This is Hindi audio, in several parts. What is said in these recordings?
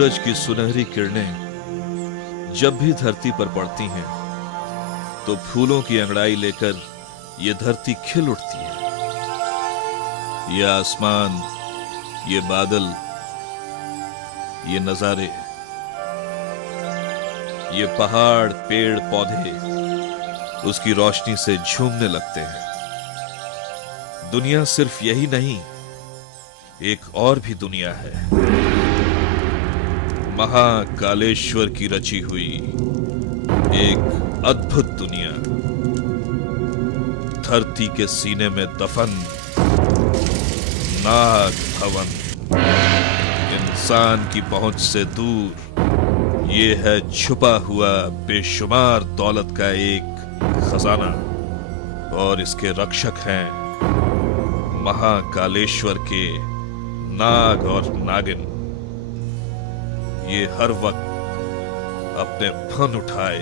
सूरज की सुनहरी किरणें जब भी धरती पर पड़ती हैं तो फूलों की अंगड़ाई लेकर ये धरती खिल उठती है। ये आसमान, ये बादल, ये नजारे, ये पहाड़, पेड़, पौधे उसकी रोशनी से झूमने लगते हैं। दुनिया सिर्फ यही नहीं, एक और भी दुनिया है, महाकालेश्वर की रची हुई एक अद्भुत दुनिया। धरती के सीने में दफन नाग भवन, इंसान की पहुंच से दूर। ये है छुपा हुआ बेशुमार दौलत का एक खजाना और इसके रक्षक हैं महाकालेश्वर के नाग और नागिन। ये हर वक्त अपने फन उठाए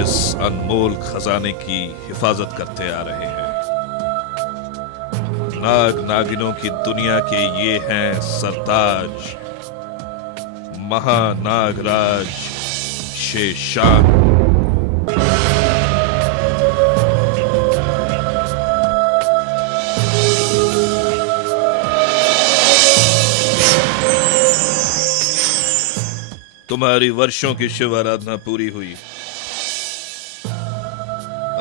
इस अनमोल खजाने की हिफाजत करते आ रहे हैं। नाग नागिनों की दुनिया के ये हैं सरताज, महानागराज शेषांक। तुम्हारी वर्षों की शिव आराधना पूरी हुई।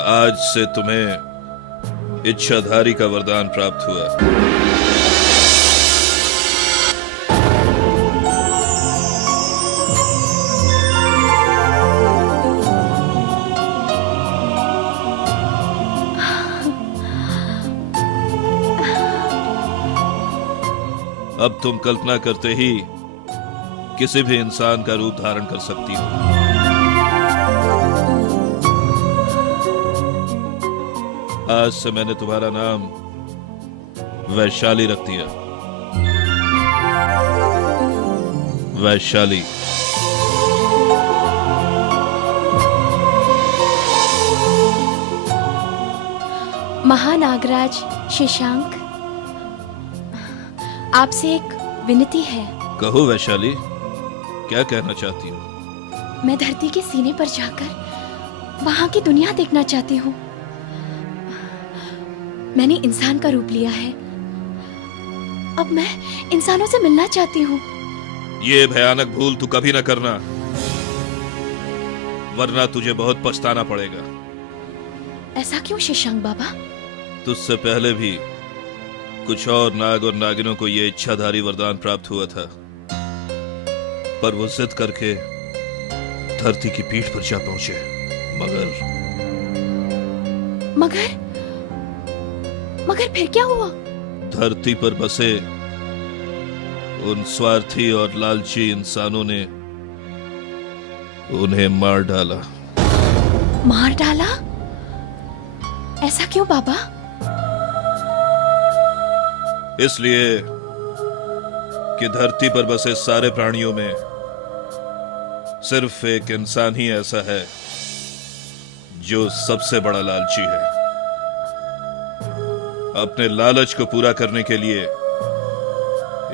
आज से तुम्हें इच्छाधारी का वरदान प्राप्त हुआ। अब तुम कल्पना करते ही किसी भी इंसान का रूप धारण कर सकती हो। आज से मैंने तुम्हारा नाम वैशाली रख दिया। वैशाली। महानागराज शेषांक, आपसे एक विनती है। कहो वैशाली, क्या कहना चाहती हो? मैं धरती के सीने पर जाकर वहां की दुनिया देखना चाहती हूँ। मैंने इंसान का रूप लिया है, अब मैं इंसानों से मिलना चाहती हूँ। ये भयानक भूल तू कभी न करना, वरना तुझे बहुत पछताना पड़ेगा। ऐसा क्यों शेषांक बाबा? तुझसे पहले भी कुछ और नाग और नागिनों को यह इच्छाधारी वरदान प्राप्त हुआ था, पर वो जिद करके धरती की पीठ पर जा पहुंचे। मगर फिर क्या हुआ? धरती पर बसे उन स्वार्थी और लालची इंसानों ने उन्हें मार डाला। मार डाला? ऐसा क्यों बाबा? इसलिए कि धरती पर बसे सारे प्राणियों में सिर्फ एक इंसान ही ऐसा है जो सबसे बड़ा लालची है। अपने लालच को पूरा करने के लिए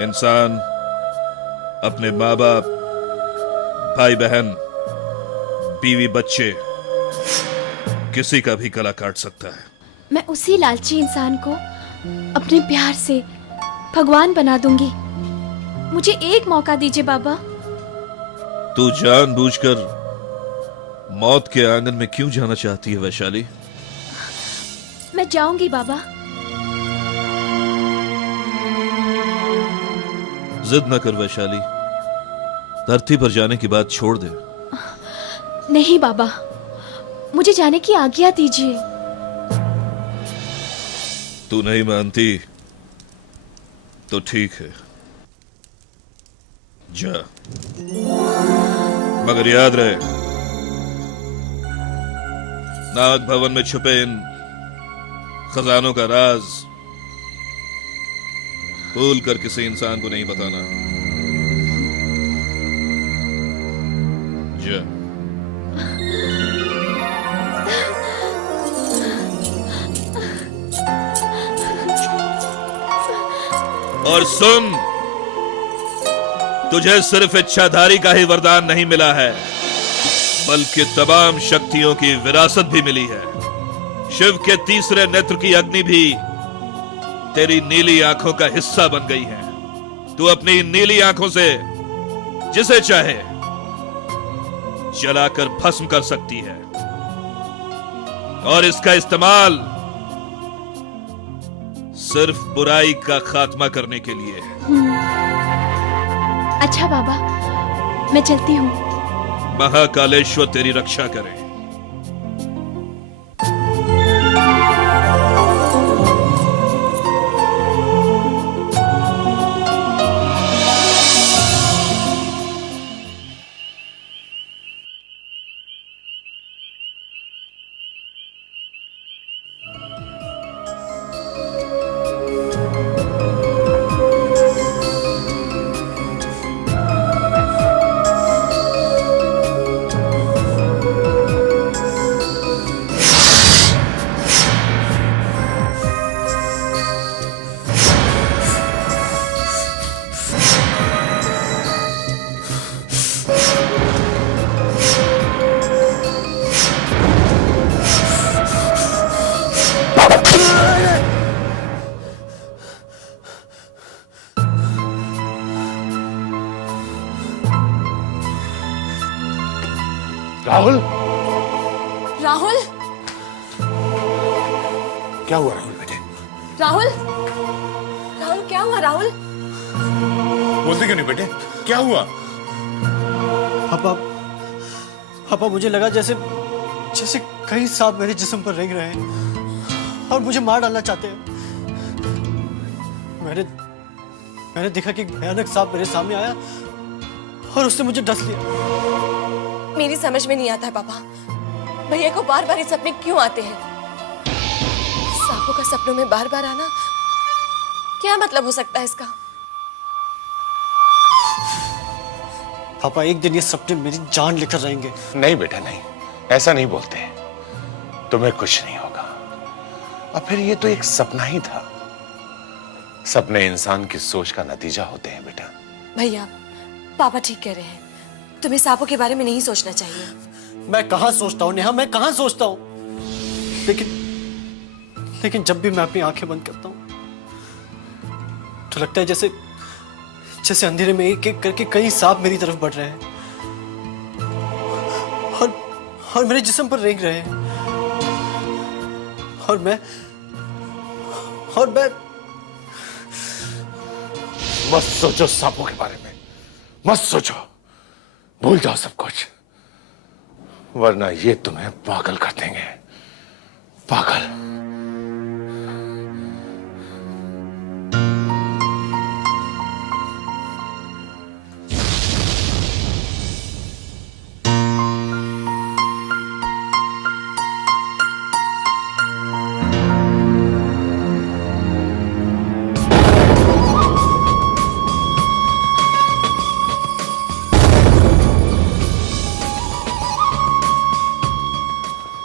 इंसान अपने माँ बाप, भाई बहन, बीवी बच्चे, किसी का भी गला काट सकता है। मैं उसी लालची इंसान को अपने प्यार से भगवान बना दूंगी। मुझे एक मौका दीजिए बाबा। तू जानबूझकर मौत के आंगन में क्यों जाना चाहती है वैशाली? मैं जाऊंगी बाबा। जिद न कर वैशाली, धरती पर जाने की बात छोड़ दे। नहीं बाबा, मुझे जाने की आज्ञा दीजिए। तू नहीं मानती तो ठीक है, जा। मगर याद रहे, नाग भवन में छुपे इन खजानों का राज भूल कर किसी इंसान को नहीं बताना। जा। और सुन, तुझे सिर्फ इच्छाधारी का ही वरदान नहीं मिला है, बल्कि तमाम शक्तियों की विरासत भी मिली है। शिव के तीसरे नेत्र की अग्नि भी तेरी नीली आंखों का हिस्सा बन गई है। तू अपनी नीली आंखों से जिसे चाहे जलाकर भस्म कर सकती है, और इसका इस्तेमाल सिर्फ बुराई का खात्मा करने के लिए। अच्छा बाबा, मैं चलती हूँ। महाकालेश्वर तेरी रक्षा करे। राहुल, राहुल, क्या हुआ राहुल बेटे? राहुल, राहुल क्या हुआ राहुल? बोलते क्यों नहीं बेटे? क्या हुआ? पापा, पापा मुझे लगा जैसे जैसे कई सांप मेरे जिस्म पर रेंग रहे हैं और मुझे मार डालना चाहते हैं। मैंने देखा कि एक भयानक सांप मेरे सामने आया और उसने मुझे डस लिया। मेरी समझ में नहीं आता है पापा, भैया को बार बार ये सपने क्यों आते हैं? सांपों का सपनों में बार बार आना क्या मतलब हो सकता है इसका? पापा एक दिन ये सपने मेरी जान लेकर रहेंगे। नहीं बेटा नहीं, ऐसा नहीं बोलते। तुम्हें कुछ नहीं होगा। और फिर ये तो एक सपना ही था। सपने इंसान की सोच का नतीजा होते हैं बेटा। भैया, पापा ठीक कह रहे हैं, तुम्हें सांपों के बारे में नहीं सोचना चाहिए। मैं कहाँ सोचता हूँ नेहा, मैं कहाँ सोचता हूँ। लेकिन जब भी मैं अपनी आंखें बंद करता हूँ तो लगता है जैसे जैसे अंधेरे में एक एक करके कई सांप मेरी तरफ बढ़ रहे हैं और मेरे जिस्म पर रेंग रहे हैं। और मैं मत सोचो सांपों के बारे में, मत सोचो। भूल जाओ सब कुछ, वरना ये तुम्हें पागल कर देंगे। पागल।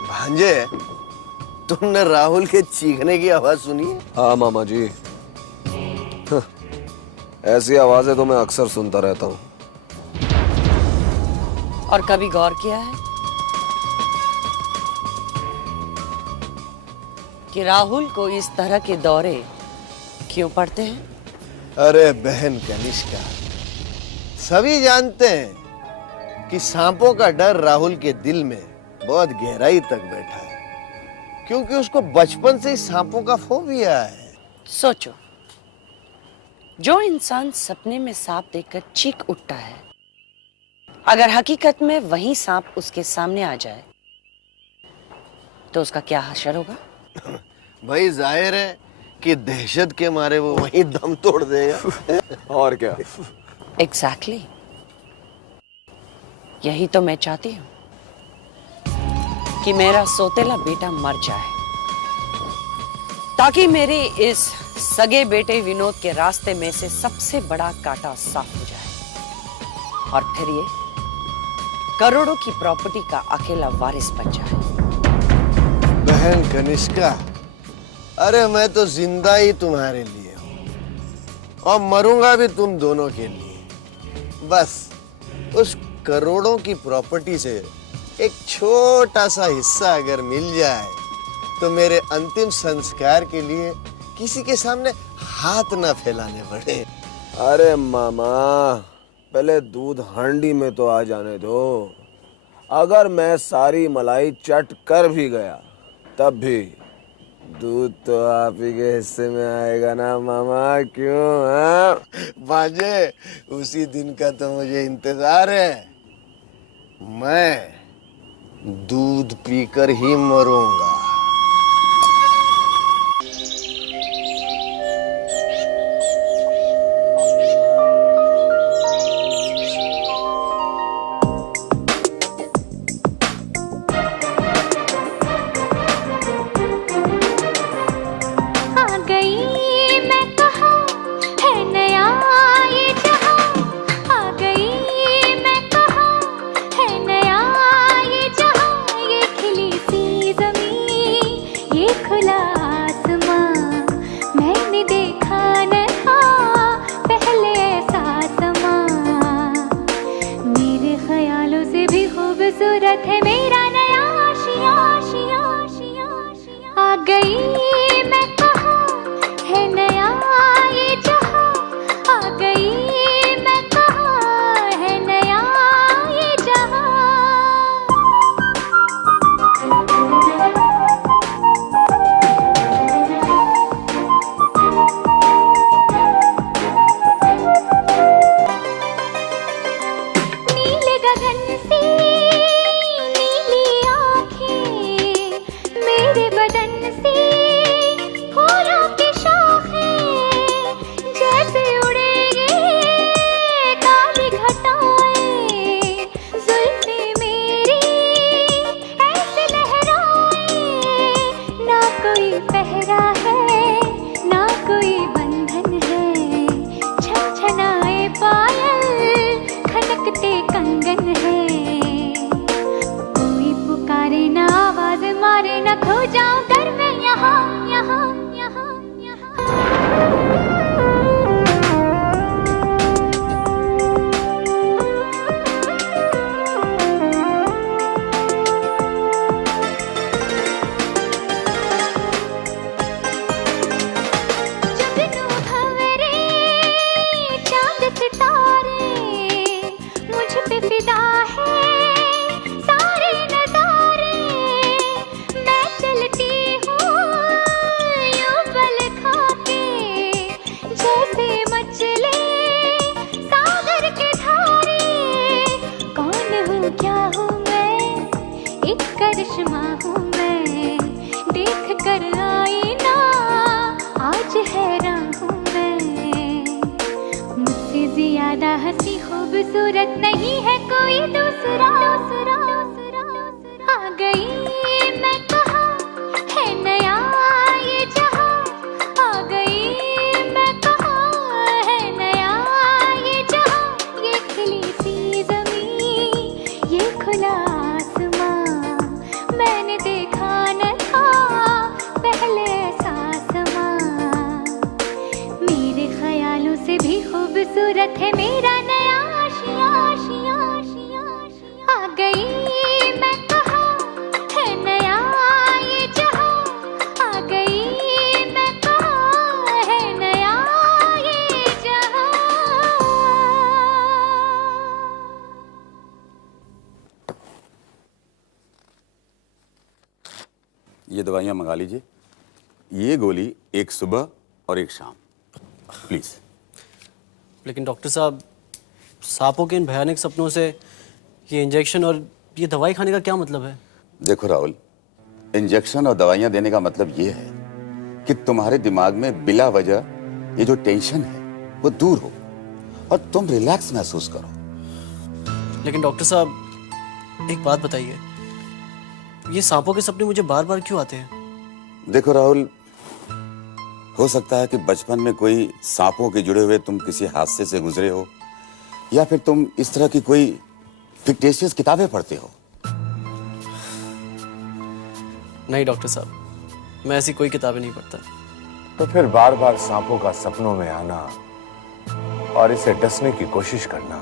भांजे, तुमने राहुल के चीखने की आवाज सुनी है? हाँ मामा जी, ऐसी आवाजें तो मैं अक्सर सुनता रहता हूँ। और कभी गौर किया है कि राहुल को इस तरह के दौरे क्यों पड़ते हैं? अरे बहन कनिष्का, सभी जानते हैं कि सांपों का डर राहुल के दिल में बहुत गहराई तक बैठा है, क्योंकि उसको बचपन से ही सांपों का फोबिया है। सोचो, जो इंसान सपने में सांप देखकर चीख उठता है, अगर हकीकत में वही सांप उसके सामने आ जाए तो उसका क्या हशर होगा? भाई जाहिर है कि दहशत के मारे वो वहीं दम तोड़ देगा। और क्या? एग्जैक्टली, यही तो मैं चाहती हूँ कि मेरा सोतेला बेटा मर जाए, ताकि मेरे इस सगे बेटे विनोद के रास्ते में से सबसे बड़ा कांटा साफ हो जाए और फिर ये करोड़ों की प्रॉपर्टी का अकेला वारिस बन जाए। बहन कनिष्का, अरे मैं तो जिंदा ही तुम्हारे लिए हूँ और मरूंगा भी तुम दोनों के लिए। बस उस करोड़ों की प्रॉपर्टी से एक छोटा सा हिस्सा अगर मिल जाए तो मेरे अंतिम संस्कार के लिए किसी के सामने हाथ ना फैलाने पड़े। अरे मामा, पहले दूध हांडी में तो आ जाने दो। अगर मैं सारी मलाई चट कर भी गया तब भी दूध तो आप ही के हिस्से में आएगा ना मामा, क्यों? हाँ? बाजे, उसी दिन का तो मुझे इंतजार है। मैं दूध पीकर ही मरूंगा। आ गई मैं कहाँ है नया ये जहाँ, आ गई मैं कहाँ है नया ये जहाँ, ये खिली सी ज़मीं ये खुला आसमां, मैंने देखा न था पहले ऐसा समा, मेरे ख्यालों से भी खूबसूरत है मेरा नया आशिया आशिया आशिया आशिया। आ गई मैं कहाँ है नया ये जहाँ, आ गई मैं कहाँ है नया ये जहाँ। नीले गगन से नीली आँखें, मेरे बदन से फूलों की शाखें, जैसे उड़े ये काली घटाएं, जुल्फें मेरी ऐसे लहराएं, ना कोई पहरा है ना कोई बंधन है, छनछनाए पायल खनकते कंगन है, कोई पुकारे ना आवाज मारे ना खो जाऊं कर मैं यहाँ यहाँ यहाँ जुगनू भंवरे चांद सितारे, मुझ पे फिदा है सारे नजारे, मैं चलती हूँ यूं पल खाके, जैसे मचले सागर के धारे, कौन हूँ क्या हूँ मैं, एक करिश्मा हूँ मैं, देख कर आईना आज हैरान हूँ मैं, मुझसे ज्यादा हंसी खूबसूरत नहीं है कोई दूसरा दूसरा दूसरा। आ गई मैं कहाँ है नया ये जहाँ, आ गई मैं कहाँ है नया ये जहाँ, ये खिली सी ज़मीं ये खुला आसमां, मैंने देखा न था पहले ऐसा समा, मेरे ख्यालों से भी खूबसूरत है मेरा नया आशिया आशिया आशिया आशिया। आ गई मैं कहाँ है नया ये जहाँ, आ गई मैं कहाँ है नया ये जहाँ। ये दवाइयाँ मंगा लीजिए। ये गोली एक सुबह और एक शाम, प्लीज। लेकिन डॉक्टर साहब, सांपों के इन भयानक सपनों से ये इंजेक्शन और ये दवाई खाने का क्या मतलब है? देखो राहुल, इंजेक्शन और दवाइयाँ देने का मतलब ये है कि तुम्हारे दिमाग में बिला वजह ये जो टेंशन है वो दूर हो और तुम रिलैक्स महसूस करो। लेकिन डॉक्टर साहब, एक बात बताइए, ये सांपों के सपने मुझे बार बार क्यों आते हैं? देखो राहुल, हो सकता है कि बचपन में कोई सांपों के जुड़े हुए तुम किसी हादसे से गुजरे हो, या फिर तुम इस तरह की कोई फिक्टिशियस किताबें पढ़ते हो। नहीं डॉक्टर साहब, मैं ऐसी कोई किताबें नहीं पढ़ता। तो फिर बार बार सांपों का सपनों में आना और इसे डसने की कोशिश करना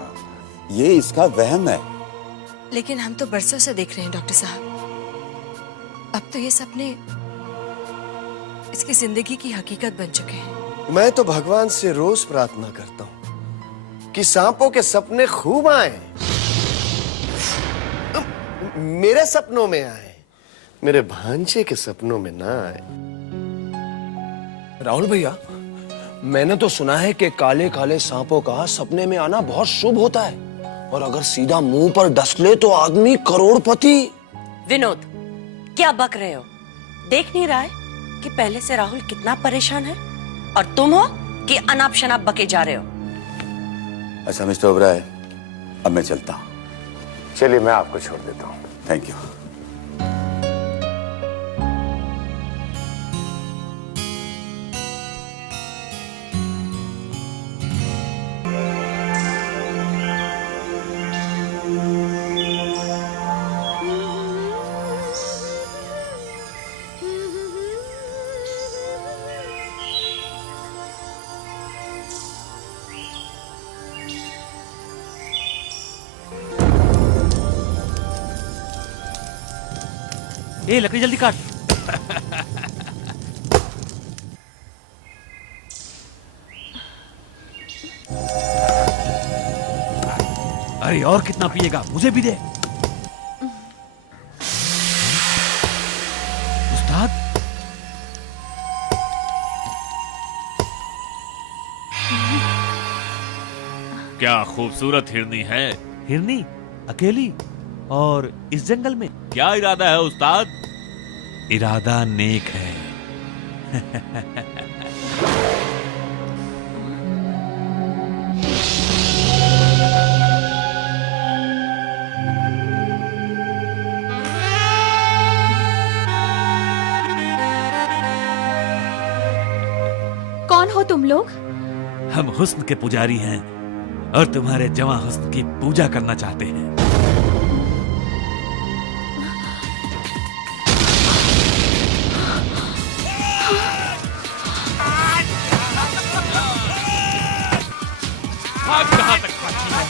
ये इसका वहम है। लेकिन हम तो बरसों से देख रहे हैं डॉक्टर साहब। अब तो ये सपने इसकी जिंदगी की हकीकत बन चुके हैं। मैं तो भगवान से रोज प्रार्थना करता हूं कि सांपों के सपने खूब आए, मेरे सपनों में आए, मेरे भांजे के सपनों में ना आए। राहुल भैया, मैंने तो सुना है कि काले काले सांपों का सपने में आना बहुत शुभ होता है, और अगर सीधा मुंह पर डस ले तो आदमी करोड़पति। विनोद, क्या बक रहे हो? देख नहीं रहा है कि पहले से राहुल कितना परेशान है, और तुम हो कि अनाप शनाप बके जा रहे हो? अच्छा मिस्टर ओबराय, अब मैं चलता हूँ। चलिए मैं आपको छोड़ देता हूँ। Thank you. ए लकड़ी जल्दी काट। अरे और कितना पिएगा, मुझे भी दे। उस्ताद, क्या खूबसूरत हिरनी है। हिरनी अकेली और इस जंगल में? क्या इरादा है उस्ताद? इरादा नेक है। कौन हो तुम लोग? हम हुस्न के पुजारी हैं और तुम्हारे जवां हुस्न की पूजा करना चाहते हैं। कहां तक भागती है?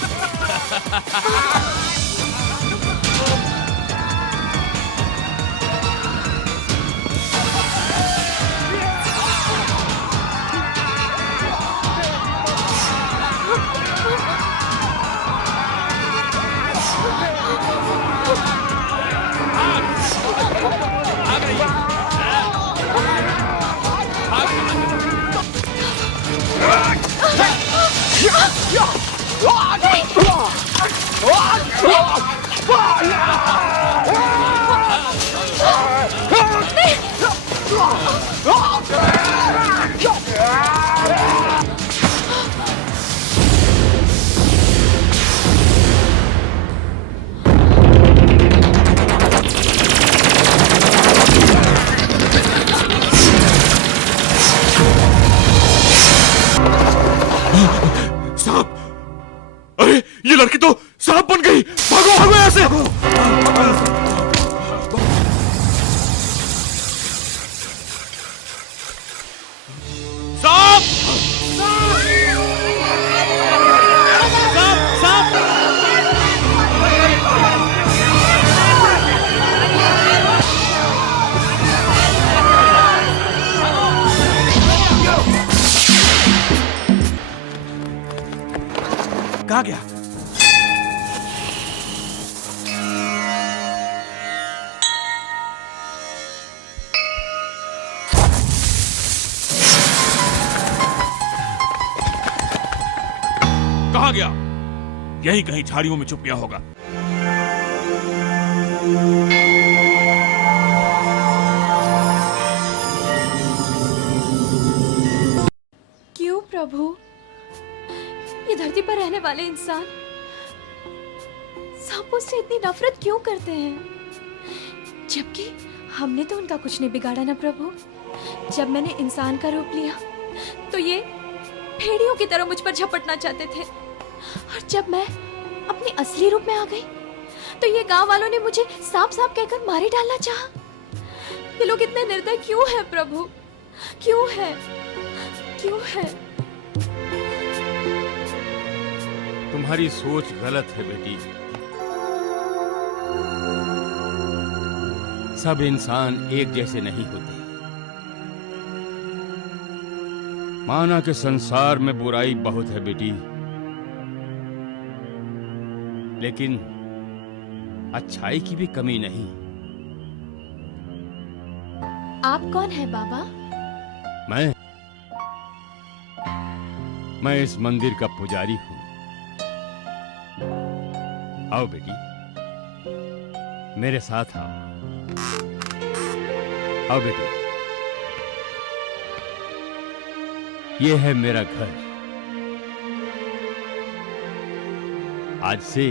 ये लड़की तो सांप बन गई। भागो भागो यहाँ से। सांप! सांप! सांप! कहाँ गया? कहाँ गया? यहीं कहीं झाड़ियों में छुप गया होगा। क्यों प्रभु, ये धरती पर रहने वाले इंसान सांपों से इतनी नफरत क्यों करते हैं? जबकि हमने तो उनका कुछ नहीं बिगाड़ा ना प्रभु। जब मैंने इंसान का रूप लिया तो ये भेड़ियों की तरह मुझ पर झपटना चाहते थे, और जब मैं अपने असली रूप में आ गई तो ये गांव वालों ने मुझे सांप सांप कहकर मारे डालना चाहा। ये लोग इतने निर्दय क्यों हैं प्रभु? क्यों है? क्यों है? तुम्हारी सोच गलत है बेटी। सब इंसान एक जैसे नहीं होते। माना कि संसार में बुराई बहुत है बेटी, लेकिन अच्छाई की भी कमी नहीं। आप कौन है बाबा? मैं इस मंदिर का पुजारी हूं। आओ बेटी, मेरे साथ आओ। आओ बेटी, ये है मेरा घर। आज से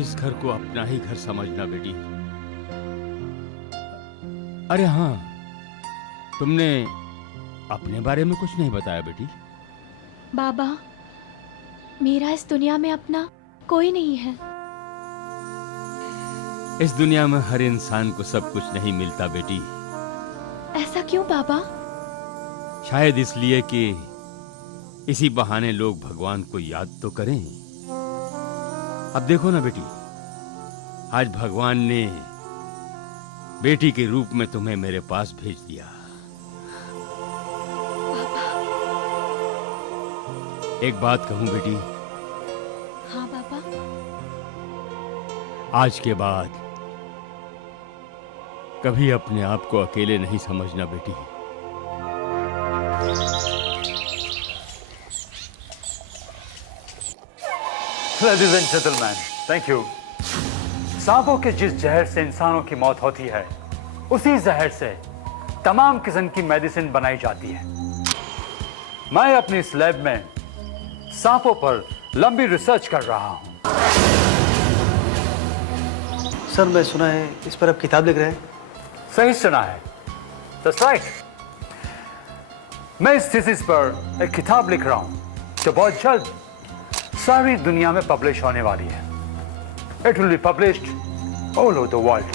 इस घर को अपना ही घर समझना बेटी। अरे हाँ, तुमने अपने बारे में कुछ नहीं बताया बेटी। बाबा, मेरा इस दुनिया में अपना कोई नहीं है। इस दुनिया में हर इंसान को सब कुछ नहीं मिलता बेटी। ऐसा क्यों बाबा? शायद इसलिए कि इसी बहाने लोग भगवान को याद तो करें। अब देखो ना बेटी, आज भगवान ने बेटी के रूप में तुम्हें मेरे पास भेज दिया। एक बात कहूं बेटी? हाँ बाबा। आज के बाद कभी अपने आप को अकेले नहीं समझना बेटी। Ladies and gentlemen, thank you. सांपों के जिस जहर से इंसानों की मौत होती है, उसी जहर से तमाम किस्म की मेडिसिन बनाई जाती है। मैं अपनी इस लैब में सांपों पर लंबी रिसर्च कर रहा हूं। सर, मैं सुना है इस पर आप किताब लिख रहे हैं। सही सुना है। That's right. मैं इस थीसिस पर एक किताब लिख रहा हूं जो बहुत जल्द सारी दुनिया में पब्लिश होने वाली है। It will be published all over the world.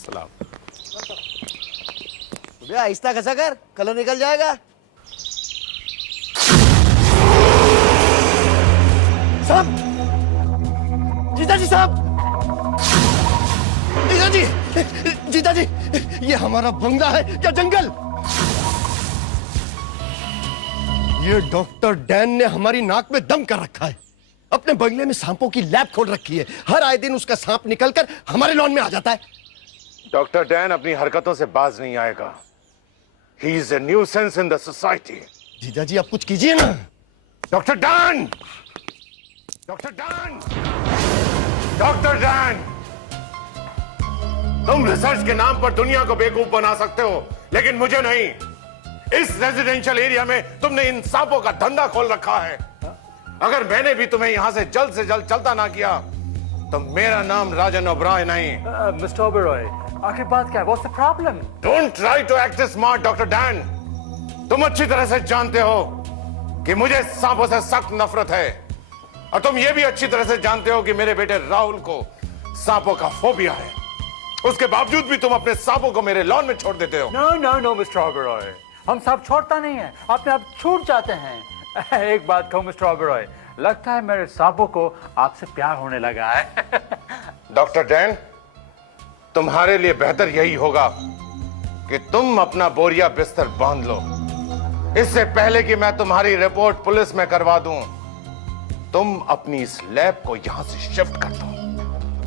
सलाम। भैया आहिस्ता खसा कर, कलर निकल जाएगा। साहब, जीजा जी साहब, जीजा जी, जीजा जी, ये हमारा बंगला है या जंगल? ये डॉक्टर डैन ने हमारी नाक में दम कर रखा है। अपने बंगले में सांपों की लैब खोल रखी है। हर आए दिन उसका सांप निकलकर हमारे लॉन में आ जाता है। डॉक्टर डैन अपनी हरकतों से बाज नहीं आएगा। He is a nuisance in the society. जीजा जी, आप कुछ कीजिए ना। Doctor Dan! Doctor Dan! Doctor Dan! तुम रिसर्च के नाम पर दुनिया को बेवकूफ बना सकते हो, लेकिन मुझे नहीं। इस रेजिडेंशियल एरिया में तुमने इन सांपों का धंधा खोल रखा है। अगर मैंने भी तुम्हें यहां से जल्द चलता ना किया तो मेरा नाम राजन ओबरॉय नहीं। मिस्टर ओबरॉय, आखिर बात क्या है? What's the problem? Don't try to act smart, doctor Dan. तुम अच्छी तरह से जानते हो कि मुझे सांपों से सख्त नफरत है, और तुम ये भी अच्छी तरह से जानते हो कि मेरे बेटे राहुल को सांपों का फोबिया है। उसके बावजूद भी तुम अपने सांपों को मेरे लॉन में छोड़ देते हो। No, मिस्टर ओबरॉय, हम सांप छोड़ता नहीं है, अपने आप छूट जाते हैं। एक बात कहूं मिस्टर ओबरॉय, लगता है मेरे सांपों को आपसे प्यार होने लगा है। डॉक्टर डैन, तुम्हारे लिए बेहतर यही होगा कि तुम अपना बोरिया बिस्तर बांध लो, इससे पहले कि मैं तुम्हारी रिपोर्ट पुलिस में करवा दूं। तुम अपनी इस लैब को यहां से शिफ्ट कर दो।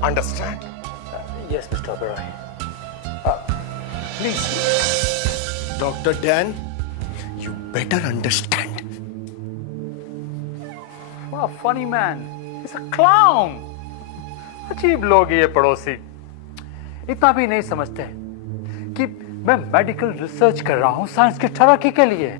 Understand? Yes mister Oberoi, please. Doctor Dan, you better understand. What a funny man. He's a clown. अजीब लोग ये पड़ोसी, इतना भी नहीं समझते कि मैं मेडिकल रिसर्च कर रहा हूं साइंस की तरक्की के लिए।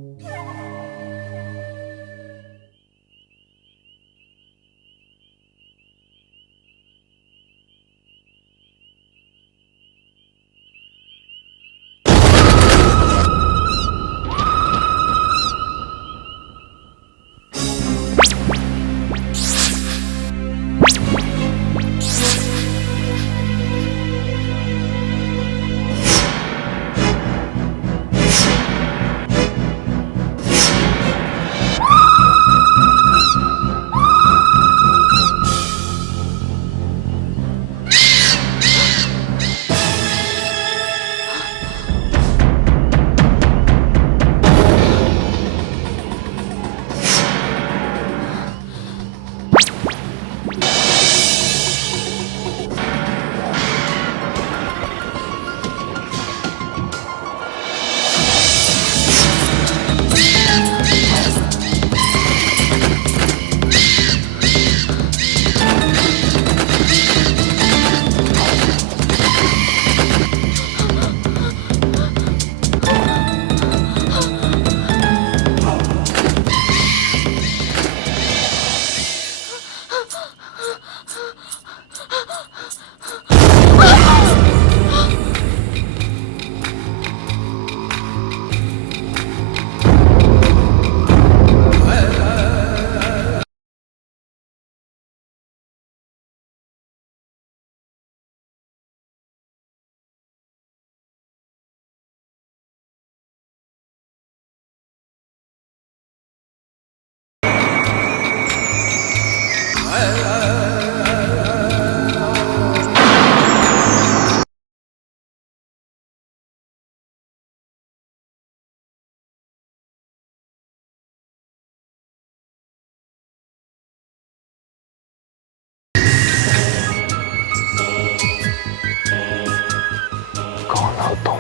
कौन हो तुम?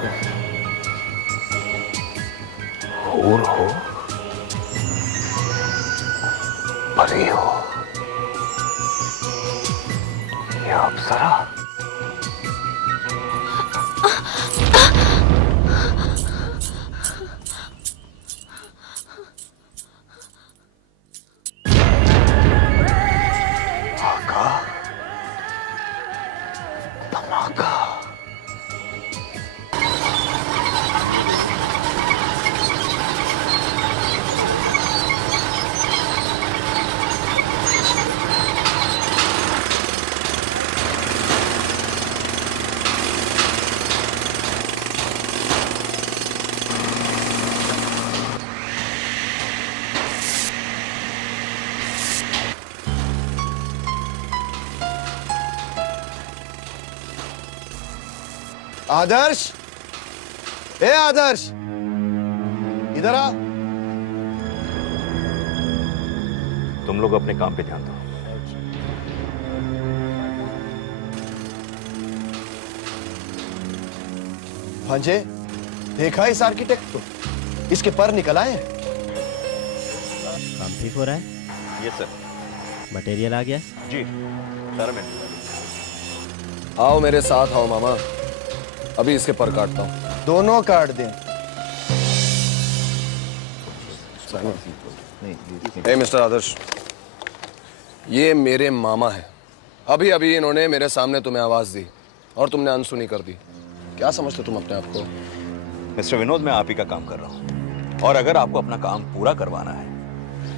हूर हो? परी हो या अप्सरा? धमाका, धमाका। आदर्श, ए आदर्श, इधर आ। तुम लोग अपने काम पे ध्यान दो। भांजे, देखा इस आर्किटेक्ट को? इसके पर निकल आए। काम ठीक हो रहा है? Yes sir. मटेरियल आ गया? जी सर। मैं आओ मेरे साथ आओ मामा, अभी इसके पर काटता हूँ। दोनों काट दें। ए मिस्टर आदर्श, ये मेरे मामा हैं। अभी अभी इन्होंने मेरे सामने तुम्हें आवाज दी और तुमने अनसुनी कर दी। क्या समझते तुम अपने आप को? मिस्टर विनोद, मैं आप ही का काम कर रहा हूँ और अगर आपको अपना काम पूरा करवाना है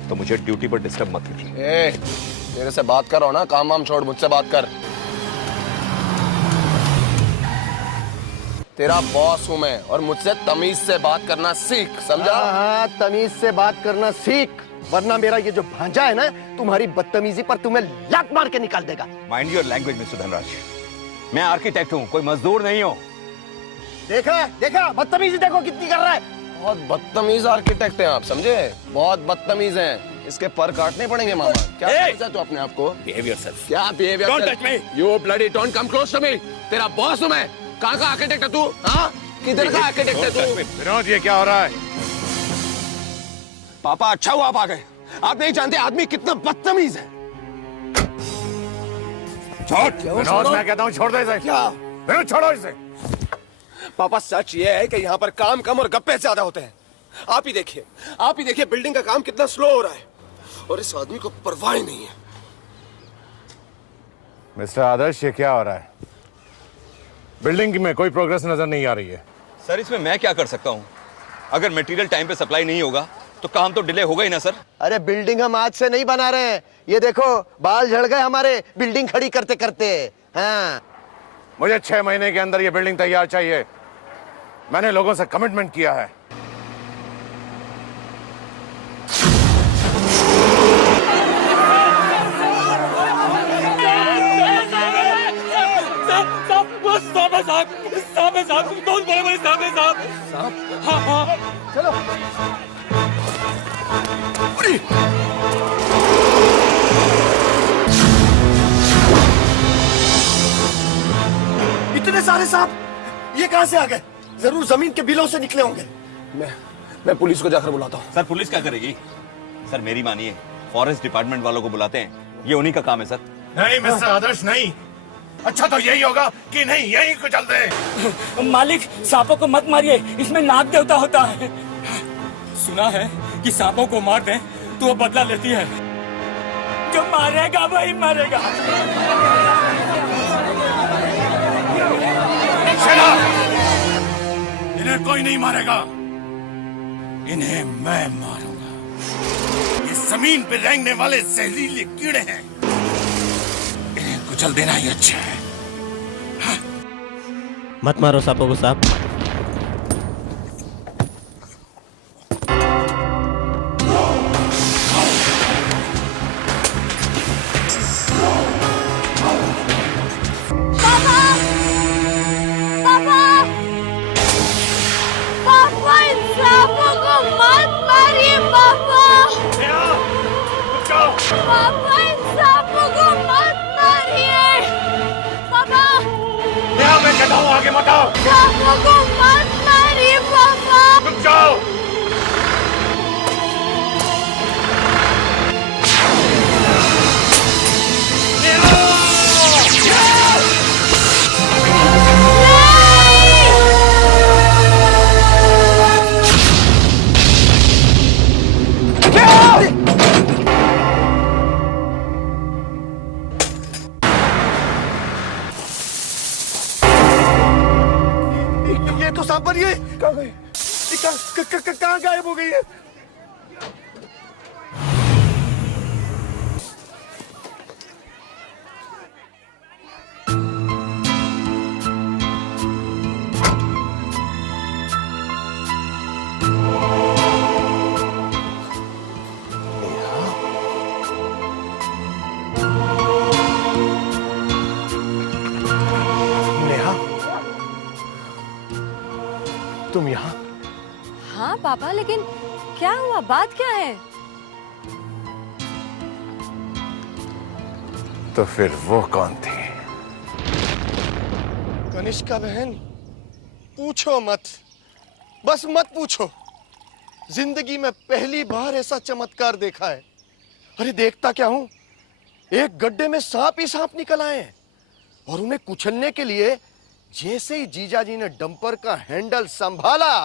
तो मुझे ड्यूटी पर डिस्टर्ब मत कीजिए। ए, मेरे से बात कर रहा हो ना, काम वाम छोड़ मुझसे बात कर। तेरा बॉस हूं मैं और मुझसे तमीज से बात करना सीख, समझा? हाँ, तमीज से बात करना सीख, वरना मेरा ये जो भांजा है ना, तुम्हारी बदतमीजी पर तुम्हें लात मार के निकाल देगा। Mind your language mister Dhanraj. मैं आर्किटेक्ट हूँ, कोई मजदूर नहीं हूँ। देखा देखा, बदतमीजी देखो कितनी कर रहा है। बहुत बदतमीज आर्किटेक्ट हैं आप, समझे? बहुत बदतमीज हैं। इसके पर काटने पड़ेंगे मामा। क्या समझा तू अपने आप को? Behave yourself. क्या behaviour? Don't touch me. You bloody don't come close to me. तेरा बॉस हूं मैं। कहाँ का आर्किटेक्ट है तू? हाँ? किधर का आर्किटेक्ट है तू? विनोद, ये क्या हो रहा है? पापा, अच्छा हुआ आप आ गए। आप नहीं जानते आदमी कितना बदतमीज है। विनोद, मैं कहता हूँ छोड़ दो इसे। क्या? विनोद, छोड़ो इसे। पापा, सच ये है कि यहाँ पर काम कम और गप्पे ज्यादा होते हैं। आप ही देखिए बिल्डिंग का काम कितना स्लो हो रहा है और इस आदमी को परवाह ही नहीं है। मिस्टर आदर्श, ये क्या हो रहा है? बिल्डिंग में कोई प्रोग्रेस नजर नहीं आ रही है। सर, इसमें मैं क्या कर सकता हूँ? अगर मटेरियल टाइम पे सप्लाई नहीं होगा तो काम तो डिले होगा ही ना सर। अरे बिल्डिंग हम आज से नहीं बना रहे हैं, ये देखो बाल झड़ गए हमारे बिल्डिंग खड़ी करते करते। हाँ, मुझे 6 महीने के अंदर ये बिल्डिंग तैयार चाहिए। मैंने लोगों से कमिटमेंट किया है। चलो। इतने सारे सांप ये कहां से आ गए? जरूर जमीन के बिलों से निकले होंगे। मैं पुलिस को जाकर बुलाता हूँ। सर, पुलिस क्या करेगी? सर, मेरी मानिए, फॉरेस्ट डिपार्टमेंट वालों को बुलाते हैं, ये उन्हीं का काम है सर। नहीं मिस्टर आदर्श, नहीं। अच्छा तो यही होगा कि नहीं यही कुचल दे। मालिक, सांपों को मत मारिए, इसमें नाग देवता होता है। सुना है कि सांपों को मार दें तो वो बदला लेती है। जो मारेगा वही मरेगा। इन्हें कोई नहीं मारेगा, इन्हें मैं मारूंगा। ये जमीन पे रेंगने वाले जहरीले कीड़े हैं, इन्हें कुचल देना ही अच्छा है। मत मारो सांपों को सांप। आगे मत आओ। सांपों को मत मारिए पापा। रुक जाओ। ये तो सांप पर ये कहाँ गई? कहाँ गायब हो गई है? नेहा, तुम यहाँ? हाँ पापा, लेकिन क्या हुआ, बात क्या है? तो फिर वो कौन थी? कनिष्का बहन, पूछो मत, बस मत पूछो। जिंदगी में पहली बार ऐसा चमत्कार देखा है। अरे देखता क्या हूं, एक गड्ढे में सांप ही सांप निकल आए हैं और उन्हें कुचलने के लिए जैसे ही जीजाजी ने डंपर का हैंडल संभाला,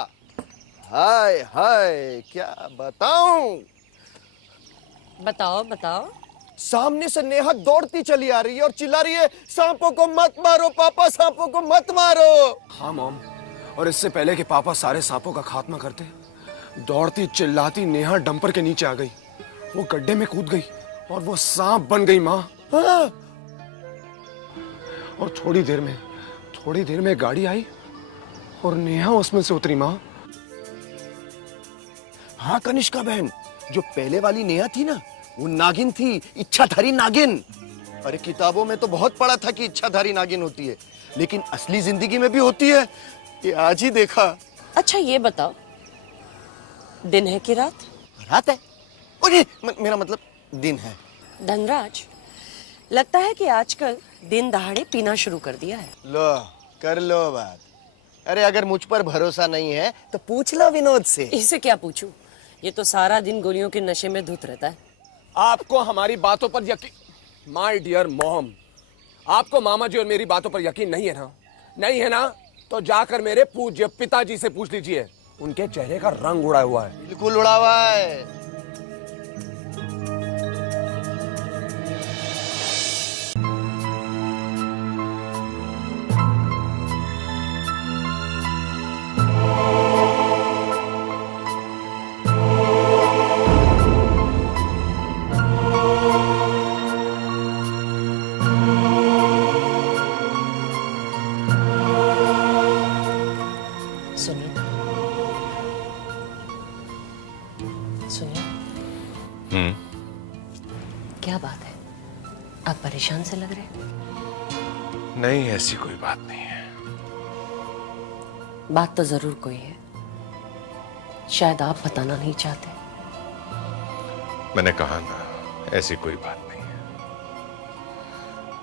हाय हाय क्या बताऊं। बताओ बताओ। सामने से नेहा दौड़ती चली आ रही है और चिल्ला रही है, सांपों को मत मारो पापा, सांपों को मत मारो। हाँ मॉम, और इससे पहले कि पापा सारे सांपों का खात्मा करते, दौड़ती चिल्लाती नेहा डंपर के नीचे आ गई। वो गड्ढे में कूद गई और वो सांप बन गई माँ। हाँ। और थोड़ी देर में गाड़ी आई और नेहा उसमें से उतरी माँ। हाँ कनिष्का बहन, जो पहले वाली नेहा थी ना, वो नागिन थी, इच्छाधारी नागिन। अरे किताबों में तो बहुत पढ़ा था कि इच्छाधारी नागिन होती है, लेकिन असली जिंदगी में भी होती है, ये आज ही देखा। अच्छा ये बताओ, दिन है कि रात? रात है। ओए, मेरा मतलब दिन है। धनराज, लगता है कि आजकल दिन दहाड़े पीना शुरू कर दिया है। लो कर लो बात। अरे अगर मुझ पर भरोसा नहीं है तो पूछ लो विनोद से। इससे क्या पूछूं? ये तो सारा दिन गोलियों के नशे में धुत रहता है। आपको हमारी बातों पर यकीन, माय डियर मॉम, आपको मामा जी और मेरी बातों पर यकीन नहीं है ना? नहीं है ना? तो जाकर मेरे पूज्य पिताजी से पूछ लीजिए, उनके चेहरे का रंग उड़ा हुआ है। बिल्कुल उड़ा हुआ है। सुनिए सुनिए, क्या बात है, आप परेशान से लग रहे हैं। नहीं, ऐसी कोई बात नहीं है। बात तो जरूर कोई है, शायद आप बताना नहीं चाहते। मैंने कहा ना, ऐसी कोई बात नहीं है।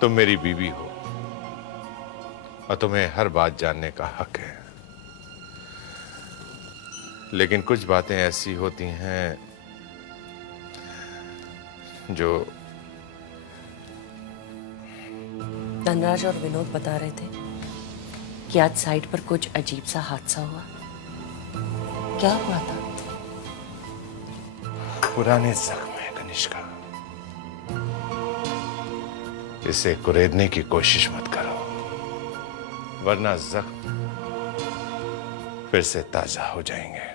तुम मेरी बीवी हो और तुम्हें हर बात जानने का हक है, लेकिन कुछ बातें ऐसी होती हैं जो धनराज और विनोद बता रहे थे कि आज साइट पर कुछ अजीब सा हादसा हुआ। क्या हुआ था? पुराने जख्म है कनिष्का, इसे कुरेदने की कोशिश मत करो, वरना जख्म फिर से ताजा हो जाएंगे।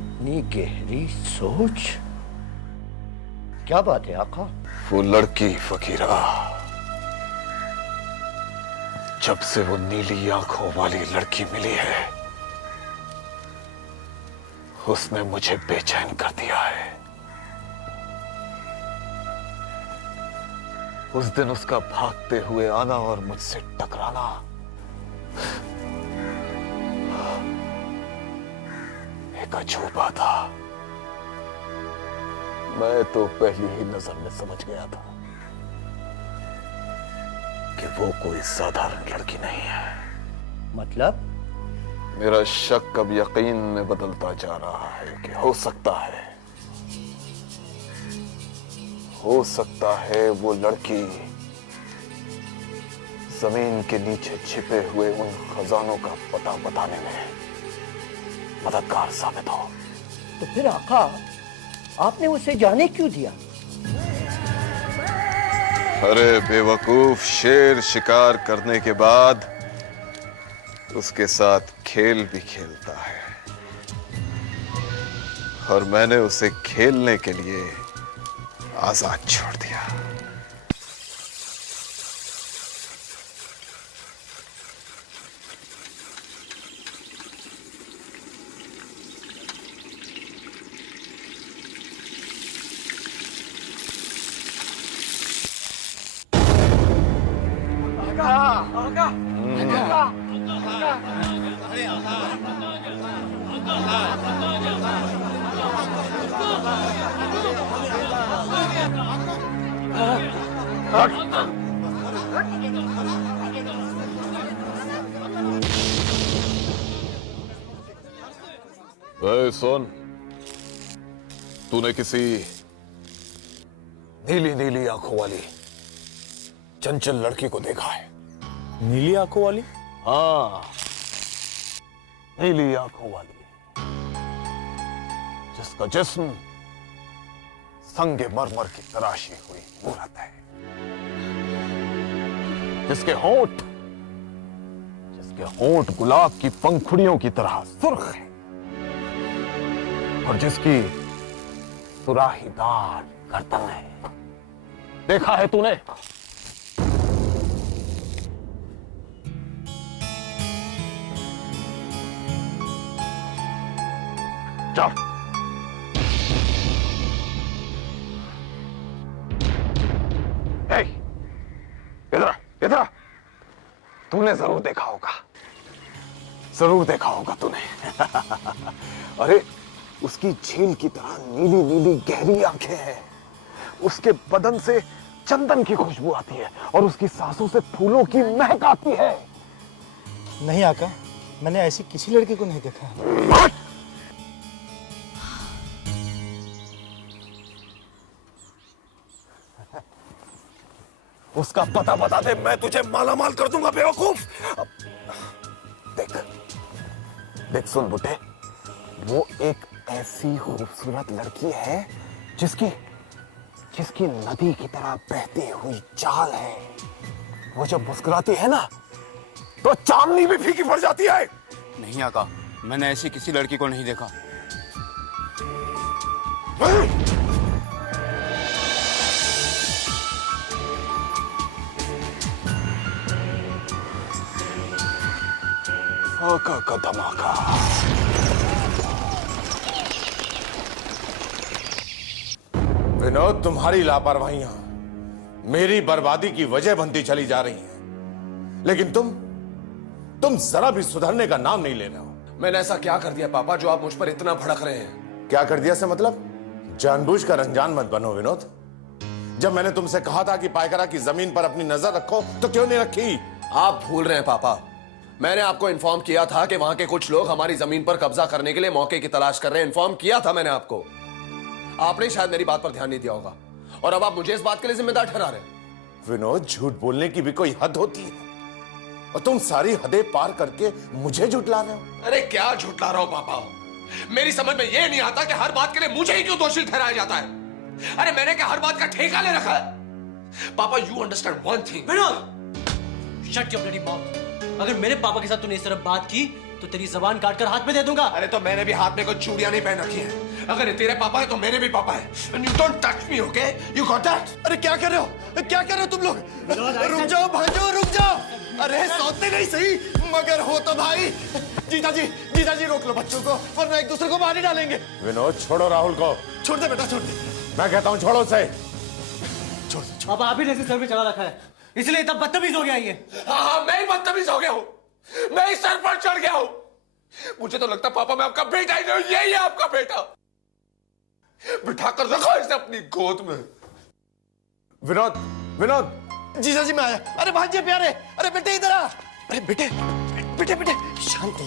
इतनी गहरी सोच, क्या बात है आका? वो लड़की फकीरा, जब से वो नीली आंखों वाली लड़की मिली है, उसने मुझे बेचैन कर दिया है। उस दिन उसका भागते हुए आना और मुझसे टकराना, एक अजूबा था। मैं तो पहली ही नजर में समझ गया था कि वो कोई साधारण लड़की नहीं है। मतलब? मेरा शक अब यकीन में बदलता जा रहा है कि हो सकता है वो लड़की जमीन के नीचे छिपे हुए उन खजानों का पता बताने में मददगार साबित हो। तो फिर आका, आपने उसे जाने क्यों दिया? अरे बेवकूफ, शेर शिकार करने के बाद उसके साथ खेल भी खेलता है, और मैंने उसे खेलने के लिए आजाद छोड़ दिया। सुन, तूने किसी नीली नीली आंखों वाली चंचल लड़की को देखा है? नीली आंखों वाली? हाँ, नीली आंखों वाली, जिसका जिस्म संगे मरमर की तराशी हुई मूरत है, जिसके होंठ गुलाब की पंखुड़ियों की तरह सुर्ख है, और जिसकी सुराहीदार गर्दन है। देखा है तूने? चल, इधर तूने जरूर देखा होगा तूने। अरे, उसकी झील की तरह नीली नीली गहरी आंखें हैं, उसके बदन से चंदन की खुशबू आती है, और उसकी सांसों से फूलों की महक आती है। नहीं आका, मैंने ऐसी किसी लड़की को नहीं देखा। उसका पता बता दे, मैं तुझे मालामाल कर दूंगा बेवकूफ। देख सुन बुड्ढे, वो एक ऐसी खूबसूरत लड़की है जिसकी नदी की तरह बहती हुई चाल है। वो जब मुस्कुराती है ना, तो चांदनी भी फीकी पड़ जाती है। नहीं आका, मैंने ऐसी किसी लड़की को नहीं देखा। आका का धमाका। विनोद, तुम्हारी लापरवाहियां मेरी बर्बादी की वजह बनती चली जा रही हैं, लेकिन तुम जरा भी सुधरने का नाम नहीं ले रहे हो। मैंने ऐसा क्या कर दिया पापा जो आप मुझ पर इतना भड़क रहे हैं? क्या कर दिया से मतलब? जानबूझकर अनजान मत बनो विनोद। जब मैंने तुमसे कहा था कि पायकरा की जमीन पर अपनी नजर रखो, तो क्यों नहीं रखी? आप भूल रहे हैं पापा, मैंने आपको इन्फॉर्म किया था कि वहां के कुछ लोग हमारी जमीन पर कब्जा करने के लिए मौके की तलाश कर रहे हैं। इन्फॉर्म किया था मैंने आपको। आपने शायद मेरी बात पर ध्यान नहीं दिया होगा, और अब आप मुझे इस बात के लिए जिम्मेदार ठहरा रहे हैं। विनोद, झूठ बोलने की भी कोई हद होती है, और तुम सारी हदें पार करके मुझे झुठला रहे हो। अरे क्या झुठला रहा हूं पापा? मेरी समझ में यह नहीं आता कि हर बात के लिए मुझे ही क्यों दोषी ठहराया जाता है। अरे मैंने क्या हर बात का ठेका ले रखा है? पापा, you understand one thing. Vinod, shut your bloody mouth. अगर मेरे पापा के साथ तूने इस तरह बात की तो तेरी जबान काटकर हाथ में दे दूंगा। अरे तो मैंने भी हाथ में कोई चूड़ियां नहीं पहन रखी है। अगर ये तेरे पापा है तो मेरे भी पापा है। And you don't touch me, okay? You got that? अरे क्या कर रहे हो, क्या कर रहे हो तुम लोग? रुक जाओ भांजो, रुक जाओ। अरे सौते नहीं सही मगर हो तो भाई। जीजा जी रोक लो बच्चों को वरना एक दूसरे को मार ही डालेंगे। विनोद छोड़ो राहुल को। छोड़ दे बेटा, छोड़ दे। मैं कहता हूँ छोड़ो उसे। अब आप ही ने इसे सर पे चढ़ा रखा है, इसलिए तब बदतमीज हो गया ये। हाँ, मैं ही बदतमीज हो गया हूँ। मैं ही सर पर चढ़ गया हूँ। मुझे तो लगता पापा मैं आपका बेटा ही नहीं, यही है आपका बेटा। बिठाकर रखो इसे अपनी गोद में। विनोद जीजा जी मैं आया। अरे भांजे प्यारे, अरे बेटे इधर आ। अरे बेटे शांत हो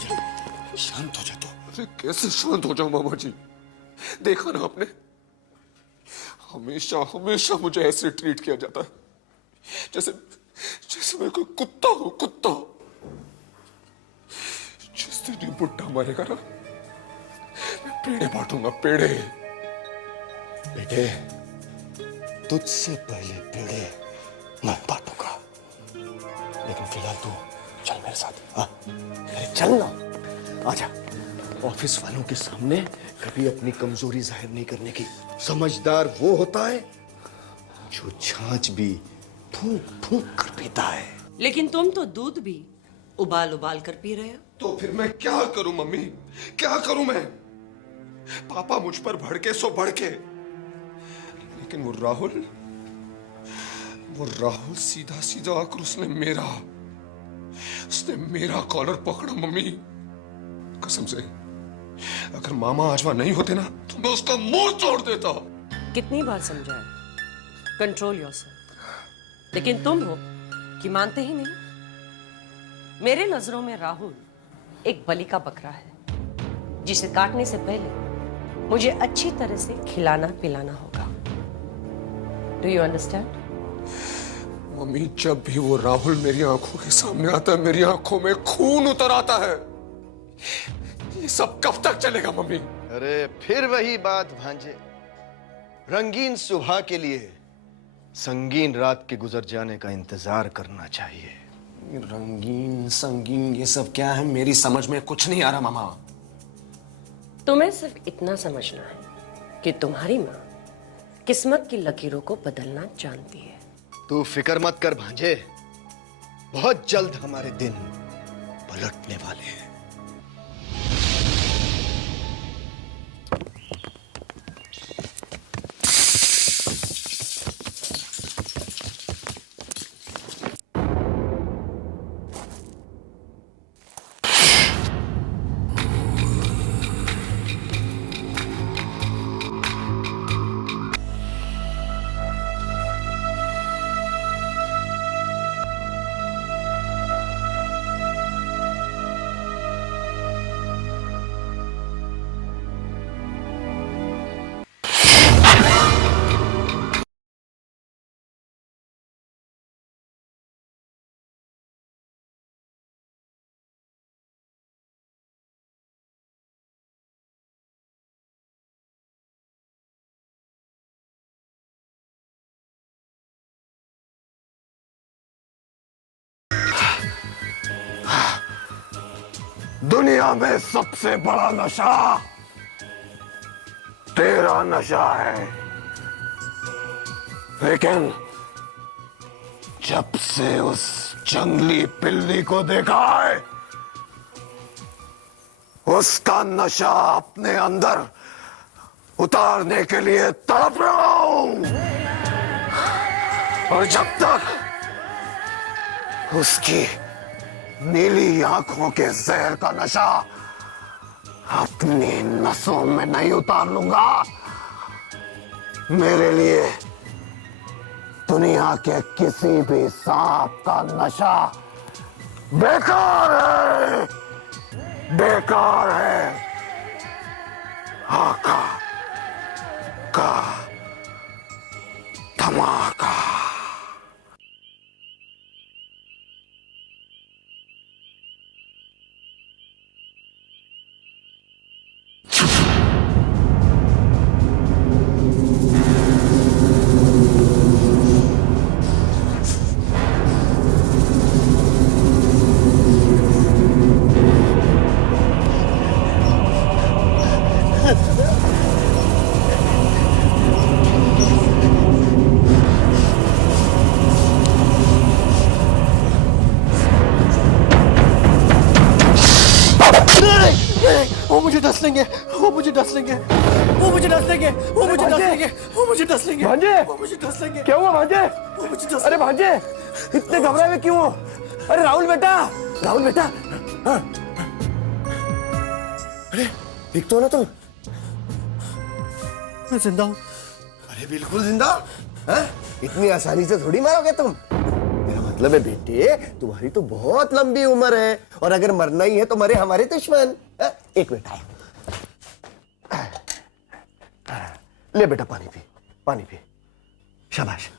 जा तू। अरे कैसे शांत हो जाऊं मामा जी? देखा ना आपने, हमेशा मुझे ऐसे ट्रीट किया जाता है जैसे मैं कोई कुत्ता हूं, कुत्ता। जिस दिन ये बुड्ढा मरेगा ना, मैं पेड़े बांटूंगा, पेड़े। बेटे तुझसे पहले पेड़े मैं बांटूंगा, लेकिन फिलहाल तू चल मेरे साथ। अरे चल ना, आजा। ऑफिस वालों के सामने कभी अपनी कमजोरी जाहिर नहीं करने की। समझदार वो होता है जो छाछ भी फूंक फूंक कर पीता है। लेकिन तुम तो दूध भी उबाल कर पी रहे हो। तो फिर मैं क्या करूं मम्मी, क्या करूं मैं? पापा मुझ पर भड़के सो भड़के, लेकिन वो राहुल सीधा आकर उसने मेरा कॉलर पकड़ा मम्मी। कसम से, अगर मामा आज वहां नहीं होते ना तो मैं उसका मुंह तोड़ देता। कितनी बार समझाया, कंट्रोल योरसेल्फ, लेकिन तुम हो कि मानते ही नहीं। मेरे नजरों में राहुल एक बलि का बकरा है, जिसे काटने से पहले मुझे अच्छी तरह से खिलाना पिलाना होगा। Do you understand? मम्मी, जब भी वो राहुल मेरी आंखों के सामने आता है, मेरी आंखों में खून उतर आता है। ये सब कब तक चलेगा मम्मी? अरे फिर वही बात भांजे, रंगीन सुबह के लिए संगीन रात के गुजर जाने का इंतजार करना चाहिए। रंगीन संगीन ये सब क्या है? मेरी समझ में कुछ नहीं आ रहा मामा। तुम्हें सिर्फ इतना समझना है कि तुम्हारी माँ किस्मत की लकीरों को बदलना जानती है। तू फिक्र मत कर भांजे, बहुत जल्द हमारे दिन पलटने वाले हैं। दुनिया में सबसे बड़ा नशा तेरा नशा है, लेकिन जब से उस जंगली बिल्ली को देखा है, उसका नशा अपने अंदर उतारने के लिए तड़प रहा हूं। और जब तक उसकी नीली आंखों के जहर का नशा अपनी नसों में नहीं उतार लूंगा, मेरे लिए दुनिया के किसी भी सांप का नशा बेकार है, बेकार है। आका का धमाका। मुझे डस लेंगे, वो मुझे डस लेंगे, वो मुझे डस लेंगे, वो मुझे डस लेंगे, वो मुझे डस लेंगे, भांजे, वो मुझे डस लेंगे। क्या हुआ भांजे? वो मुझे डस अरे भांजे, इतने घबराए हुए क्यों हो? अरे राहुल बेटा, राहुल बेटा, हाँ। अरे ठीक तो हो ना तुम? मैं जिंदा हूँ। अरे बिल्कुल जिंदा। हाँ? इतनी आसानी से थोड़ी मारोगे तुम। मेरा मतलब है बेटे, तुम्हारी तो बहुत लंबी उम्र है, और अगर मरना ही है तो मरे हमारे दुश्मन। एक मिनट आओ। ले बेटा पानी पी, पानी पी, शाबाश,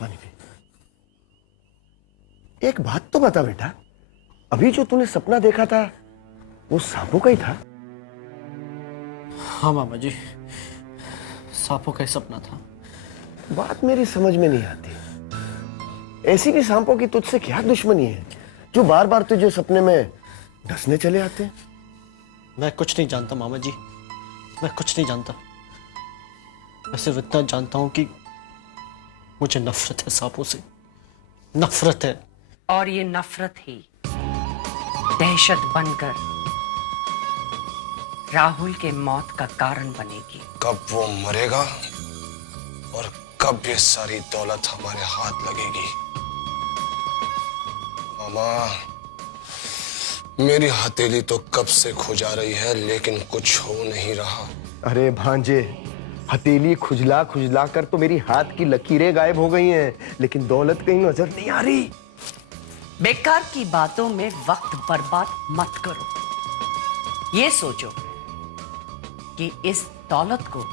पानी पी। एक बात तो बता बेटा, अभी जो तूने सपना देखा था वो सांपों का ही था? हाँ मामा जी, सांपों का ही सपना था। बात मेरी समझ में नहीं आती, ऐसी भी सांपों की तुझसे क्या दुश्मनी है जो बार बार तुझे सपने में डसने चले आते हैं? मैं कुछ नहीं जानता मामा जी, मैं कुछ नहीं जानता। मैं सिर्फ इतना जानता हूं कि मुझे नफरत है सांपों से, नफरत है। और ये नफरत ही दहशत बनकर राहुल के मौत का कारण बनेगी। कब वो मरेगा और कब ये सारी दौलत हमारे हाथ लगेगी। मामा, मेरी हथेली तो कब से खुजा रही है, लेकिन कुछ हो नहीं रहा। अरे भांजे, हथेली खुजला खुजला कर तो मेरी हाथ की लकीरें गायब हो गई हैं, लेकिन दौलत कहीं नजर नहीं आ रही। बेकार की बातों में वक्त बर्बाद मत करो। ये सोचो कि इस दौलत को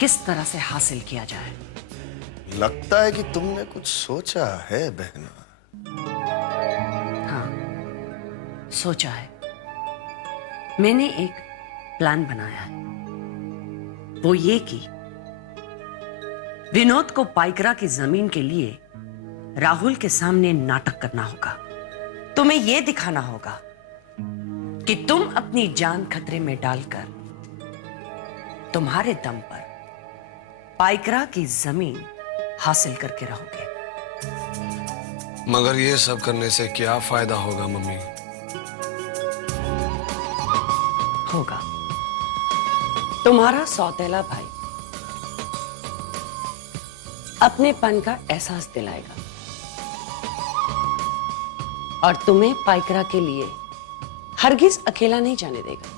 किस तरह से हासिल किया जाए। लगता है कि तुमने कुछ सोचा है बहना। हाँ, सोचा है। मैंने एक प्लान बनाया है। वो ये कि विनोद को पाइकरा की जमीन के लिए राहुल के सामने नाटक करना होगा। तुम्हें यह दिखाना होगा कि तुम अपनी जान खतरे में डालकर तुम्हारे दम पर पाइकरा की जमीन हासिल करके रहोगे। मगर ये सब करने से क्या फायदा होगा मम्मी? होगा। तुम्हारा सौतेला भाई अपनेपन का एहसास दिलाएगा और तुम्हें पाइकरा के लिए हरगिज अकेला नहीं जाने देगा।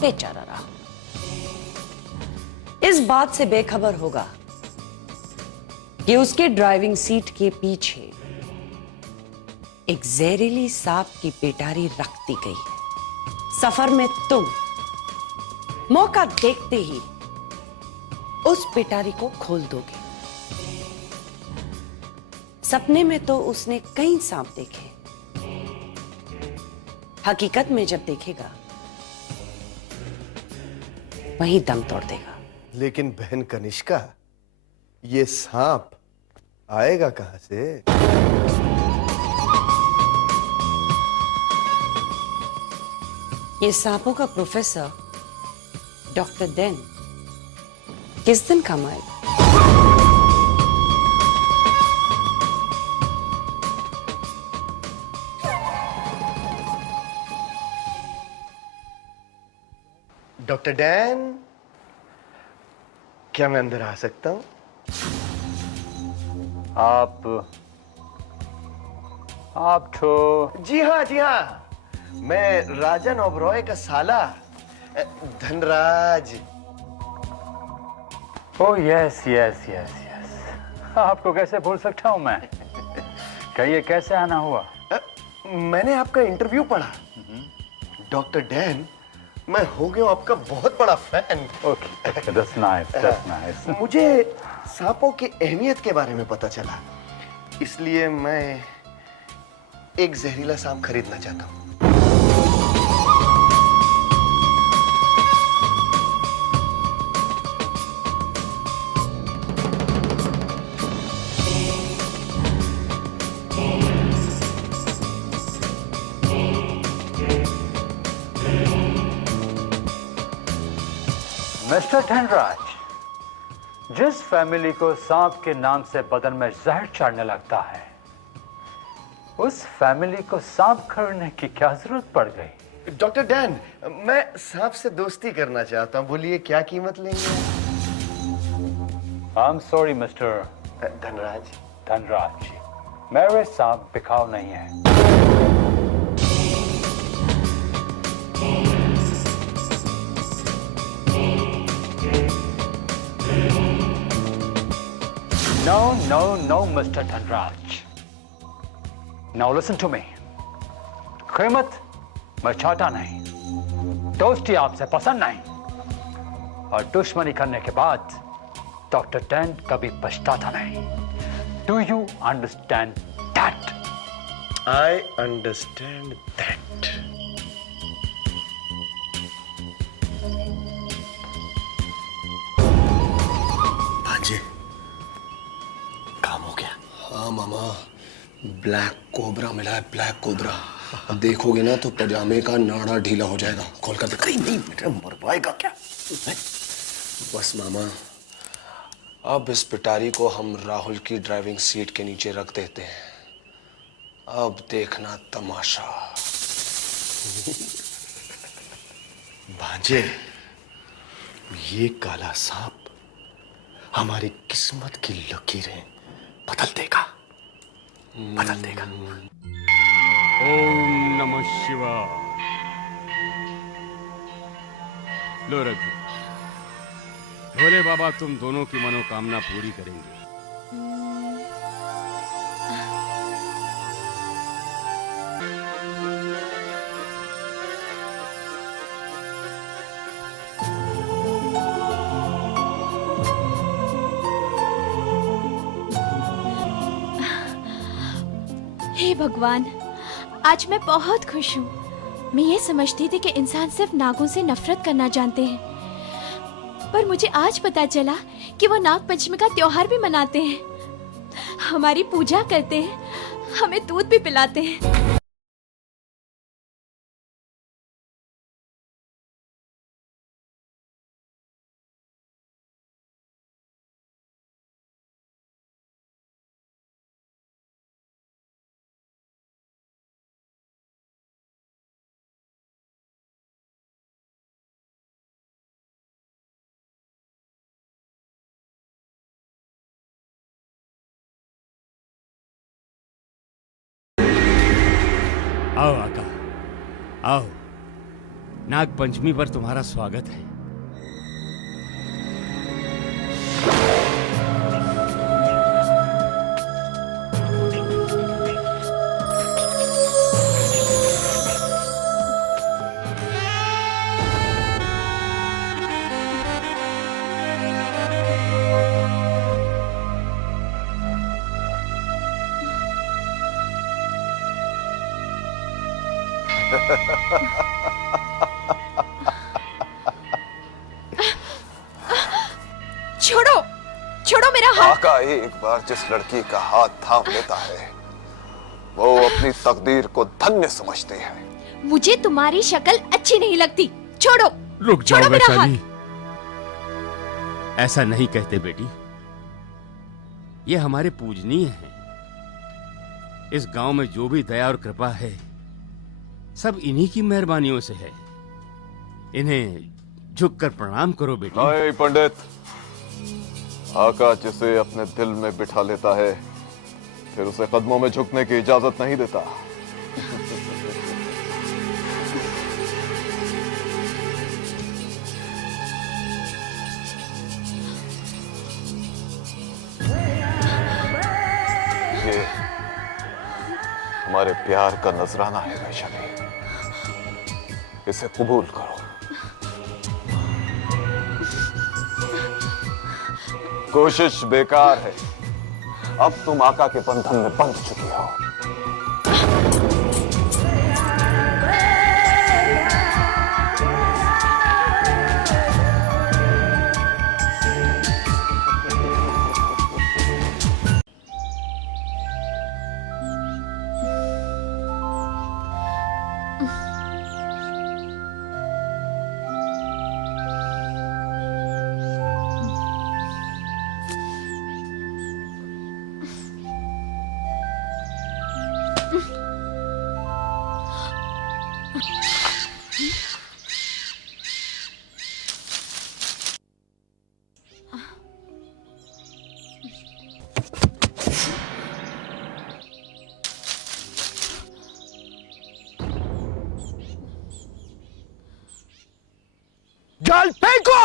बेचारा राहुल इस बात से बेखबर होगा कि उसके ड्राइविंग सीट के पीछे एक जहरीली सांप की पेटारी रख दी गई है। सफर में तुम मौका देखते ही उस पेटारी को खोल दोगे। सपने में तो उसने कई सांप देखे, हकीकत में जब देखेगा वहीं दम तोड़ देगा। लेकिन बहन कनिष्का, ये सांप आएगा कहां से? ये सांपों का प्रोफेसर डॉक्टर डेन किस दिन काम आएगा? डॉक्टर डैन, क्या मैं अंदर आ सकता हूं? आप तो जी हाँ, मैं राजन ओबरॉय का साला Dhanraj. Oh yes yes yes yes, आपको कैसे भूल सकता हूं मैं। कहिए कैसे आना हुआ? मैंने आपका इंटरव्यू पढ़ा। डॉक्टर डैन, मैं हो गया आपका बहुत बड़ा fan. Okay, that's nice, that's nice. मुझे सांपों की अहमियत के बारे में पता चला, इसलिए मैं एक जहरीला सांप खरीदना चाहता हूं। मिस्टर धनराज, जिस फैमिली को सांप के नाम से बदन में जहर चढ़ने लगता है, उस फैमिली को सांप करने की क्या जरूरत पड़ गई? डॉक्टर डैन, मैं सांप से दोस्ती करना चाहता हूँ, बोलिए क्या कीमत लेंगे? I am sorry mister Dhanraj. Dhanraj ji, मेरे सांप बिकाऊ नहीं है। No, Mr. Dhanraj. Now listen to me. कीमत मैं चाहता नहीं, दोस्ती आपसे पसंद नहीं, और दुश्मनी करने के बाद डॉक्टर डैन कभी पछताता नहीं। Do you understand that? I understand that. भांजे, काम हो गया। हाँ मामा, ब्लैक कोबरा मिला है, ब्लैक कोबरा। अब देखोगे ना तो पजामे का नाड़ा ढीला हो जाएगा। खोल कर दिखा। नहीं बेटा, मर पाएगा क्या? बस मामा, अब इस पिटारी को हम राहुल की ड्राइविंग सीट के नीचे रख देते हैं। अब देखना तमाशा। भांजे, ये काला सांप हमारी किस्मत की लकीरें बदल देगा, बदल देगा। ओम नमः शिवाय। लो रघु, भोले बाबा तुम दोनों की मनोकामना पूरी करेंगे। हे भगवान, आज मैं बहुत खुश हूँ। मैं ये समझती थी कि इंसान सिर्फ नागों से नफरत करना जानते हैं, पर मुझे आज पता चला कि वो नाग पंचमी का त्योहार भी मनाते हैं, हमारी पूजा करते हैं, हमें दूध भी पिलाते हैं। आओ आका, आओ। नाग पंचमी पर तुम्हारा स्वागत है। छोड़ो, छोड़ो मेरा हाथ। आका एक बार जिस लड़की का हाथ थाम लेता है, वो अपनी तकदीर को धन्य समझती है। मुझे तुम्हारी शक्ल अच्छी नहीं लगती, छोड़ो। रुक जाओ छोड़ो मेरा वैशाली, ऐसा नहीं कहते बेटी। ये हमारे पूजनीय हैं। इस गांव में जो भी दया और कृपा है, सब इन्हीं की मेहरबानियों से है। इन्हें झुककर प्रणाम करो बेटी। नहीं पंडित, आका जिसे अपने दिल में बिठा लेता है, फिर उसे कदमों में झुकने की इजाजत नहीं देता। ये हमारे प्यार का नजराना है वैशाली, इसे कबूल करो। कोशिश बेकार है, अब तुम आका के बंधन में बंध चुकी हो। माल फेंको।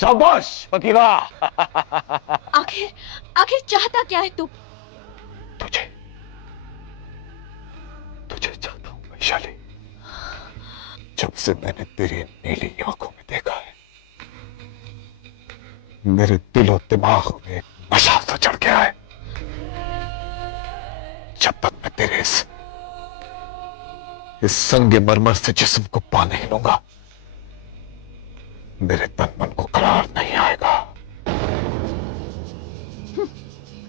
शाबाश पकीरा। आखिर आखिर चाहता क्या है तू? तुझे चाहता हूं वैशाली। जब से मैंने तेरी नीली आंखों में देखा है, मेरे दिल और दिमाग में एक नशा सा चढ़ गया है। जब तक मैं तेरे इस संगमरमर से जिस्म को पा नहीं लूंगा, मेरे तन मन को करार नहीं आएगा।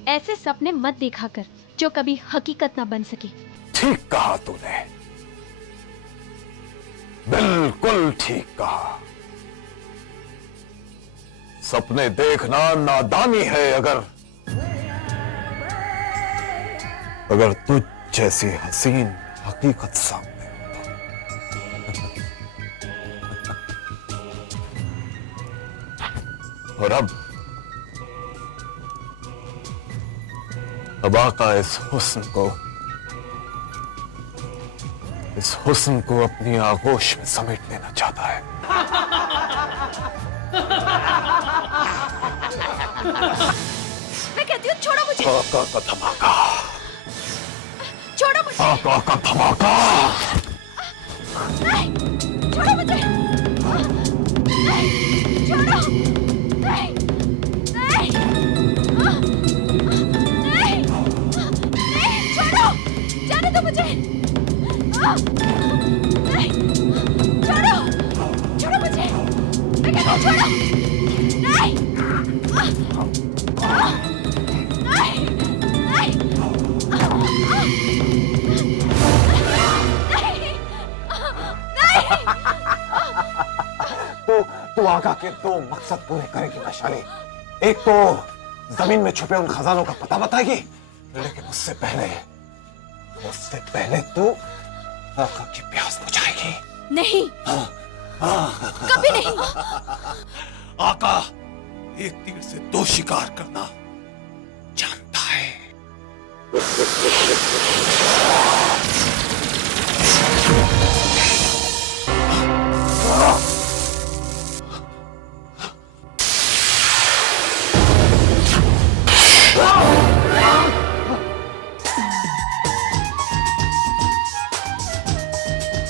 ऐसे सपने मत देखा कर जो कभी हकीकत ना बन सके। ठीक कहा तूने, बिल्कुल ठीक कहा। सपने देखना नादानी है अगर तुझ जैसी हसीन हकीकत सामने। और अब आका इस हुस्न को अपनी आगोश में समेट लेना चाहता है। मैं कहती हूँ छोड़ो मुझे। आका का धमाका, छोड़ो मुझे। आका का धमाका। नहीं, छोड़ो मुझे। नहीं, छोड़ो। नहीं, नहीं, नहीं, नहीं, छोड़ो। जाने दो मुझे। नहीं, छोड़ो, छोड़ो मुझे। मैं कहती हूँ छोड़ो। नहीं, तू आका के दो मकसद पूरे करेगी वैशाली। एक तो जमीन में छुपे उन खजानों का पता बताएगी, लेकिन उससे पहले तू आका की प्यास बुझाएगी। नहीं, कभी नहीं। आका एक तीर से दो शिकार करना जानता है।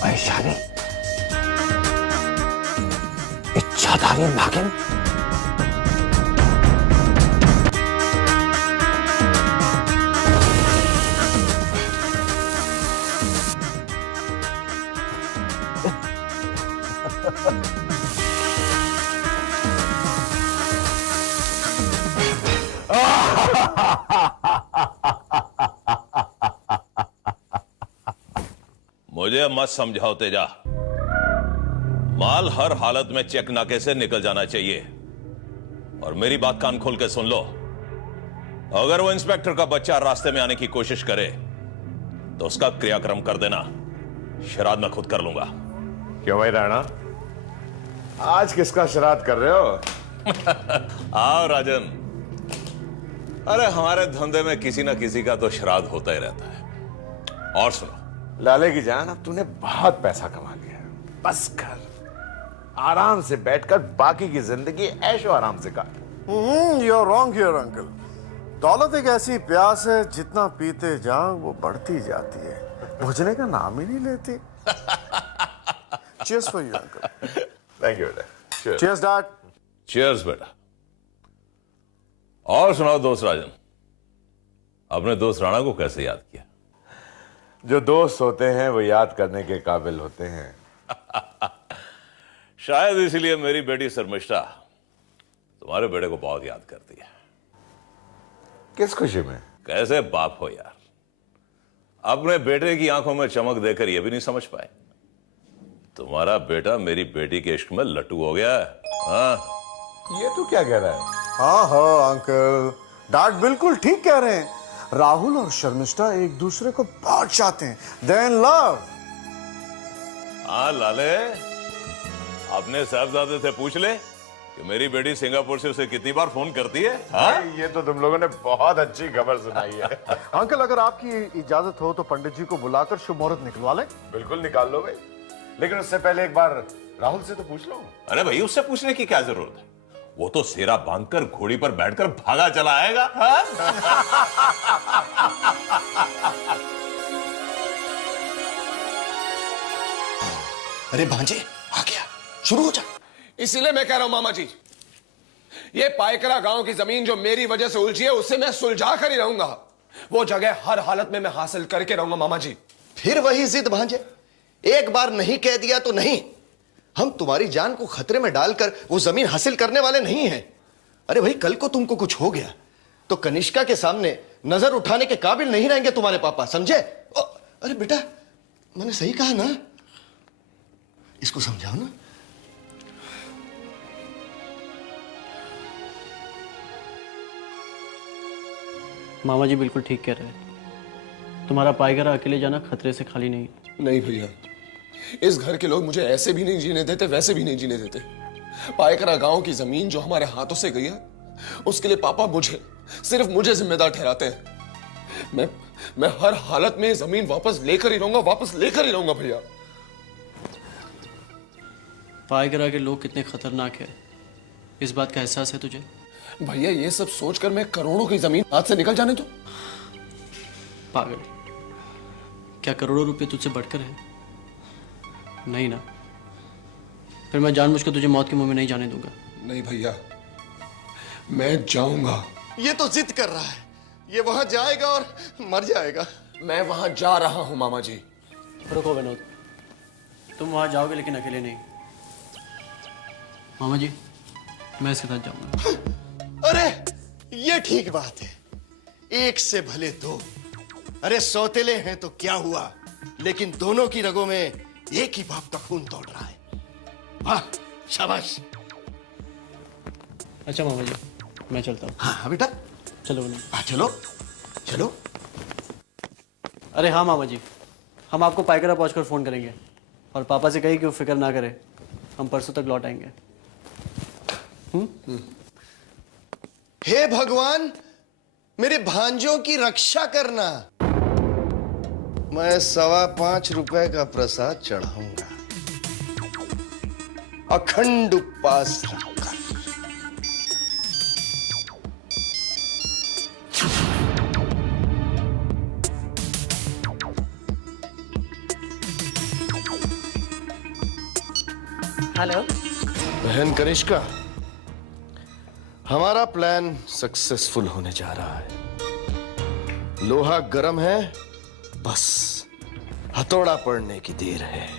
वैशाली, इच्छाधारी नागिन। मुझे मत समझाओ तेजा। माल हर हालत में चेक नाके से निकल जाना चाहिए। और मेरी बात कान खोल के सुन लो, अगर वो इंस्पेक्टर का बच्चा रास्ते में आने की कोशिश करे तो उसका क्रियाक्रम कर देना। श्राद्ध मैं खुद कर लूंगा। क्यों भाई राणा, आज किसका श्राद्ध कर रहे हो? आओ राजन। अरे हमारे धंधे में किसी ना किसी का तो श्राद्ध होता ही रहता है। और सुनो लाले की जान, अब तूने बहुत पैसा कमा लिया, बस कर आराम से बैठकर बाकी की जिंदगी ऐशो आराम से काट। You are wrong here uncle. दौलत एक ऐसी प्यास है, जितना पीते जाओ वो बढ़ती जाती है, बुझने का नाम ही नहीं लेती। Cheers for you uncle. Thank you बेटा। Cheers dad. चीयर्स बेटा। और सुनाओ दोस्त राजन, अपने दोस्त राणा को कैसे याद किया? जो दोस्त होते हैं वो याद करने के काबिल होते हैं। शायद इसीलिए मेरी बेटी शर्मिष्ठा तुम्हारे बेटे को बहुत याद करती है। किस खुशी में? कैसे बाप हो यार, अपने बेटे की आंखों में चमक देकर यह भी नहीं समझ पाए तुम्हारा बेटा मेरी बेटी के इश्क में लट्टू हो गया है। हाँ, ये तो क्या कह रहा है? हाँ हाँ अंकल, डैड बिल्कुल ठीक कह रहे हैं। राहुल और शर्मिष्ठा एक दूसरे को बहुत चाहते हैं। They're in love। हाँ लाले, अपने साहबजादे से पूछ ले कि मेरी बेटी सिंगापुर से उसे कितनी बार फोन करती है। हाँ? ये तो तुम लोगों ने बहुत अच्छी खबर सुनाई है। अंकल अगर आपकी इजाजत हो तो पंडित जी को बुलाकर शुभ मुहूर्त निकलवा लें। बिल्कुल निकाल लो भाई, लेकिन उससे पहले एक बार राहुल से तो पूछ लो। अरे भाई, उससे पूछने की क्या जरूरत है, वो तो सेरा बांधकर घोड़ी पर बैठकर भागा चला आएगा। हाँ? अरे भांजे आ गया, शुरू हो जा। इसीलिए मैं कह रहा हूं मामा जी, ये पायकरा गांव की जमीन जो मेरी वजह से उलझी है उसे मैं सुलझा कर ही रहूंगा। वो जगह हर हालत में मैं हासिल करके रहूंगा मामा जी। फिर वही जिद भांजे, एक बार नहीं कह दिया तो नहीं। हम तुम्हारी जान को खतरे में डालकर वो जमीन हासिल करने वाले नहीं हैं। अरे भाई, कल को तुमको कुछ हो गया तो कनिष्का के सामने नजर उठाने के काबिल नहीं रहेंगे तुम्हारे पापा, समझे? अरे बेटा, मैंने सही कहा ना? इसको समझाओ ना। मामा जी बिल्कुल ठीक कह रहे हैं। तुम्हारा पायगरा अकेले जाना खतरे से खाली नहीं। नहीं भैया, इस घर के लोग मुझे ऐसे भी नहीं जीने देते, वैसे भी नहीं जीने देते। पायकरा गांव की जमीन जो हमारे हाथों से गई है, उसके लिए पापा सिर्फ मुझे जिम्मेदार ठहराते हैं। मैं हर हालत में जमीन वापस लेकर ही रहूंगा भैया। पायगरा के लोग कितने खतरनाक है, इस बात का एहसास है तुझे? भैया, ये सब सोचकर मैं करोड़ों की जमीन हाथ से निकल जाने दो। पागल, क्या करोड़ों रुपए तुझसे बढ़कर है? नहीं ना, फिर मैं जानबूझकर तुझे मौत के मुंह में नहीं जाने दूंगा। नहीं भैया, मैं जाऊंगा। ये तो जिद कर रहा है, ये वहां जाएगा और मर जाएगा। मैं वहां जा रहा हूं मामा जी। रुको विनोद, तुम वहां जाओगे लेकिन अकेले नहीं। मामा जी, मैं इसके साथ जाऊंगा। अरे ये ठीक बात है, एक से भले दो। अरे सौतेले हैं तो क्या हुआ, लेकिन दोनों की रगों में एक ही बाप का खून दौड़ रहा है। वाह, शाबाश। अच्छा मामा जी, मैं चलता हूँ। हाँ बेटा, चलो विनोद। हाँ चलो चलो। अरे हाँ मामा जी, हम आपको पायकरा पहुंचकर फोन करेंगे और पापा से कहिए कि वो फिक्र ना करे, हम परसों तक लौट आएंगे। हे भगवान, मेरे भांजों की रक्षा करना। मैं 5.25 रुपए का प्रसाद चढ़ाऊंगा, अखंड उपवास रखकर। हेलो बहन कनिष्का, हमारा प्लान सक्सेसफुल होने जा रहा है। लोहा गर्म है, बस हथौड़ा पड़ने की देर है।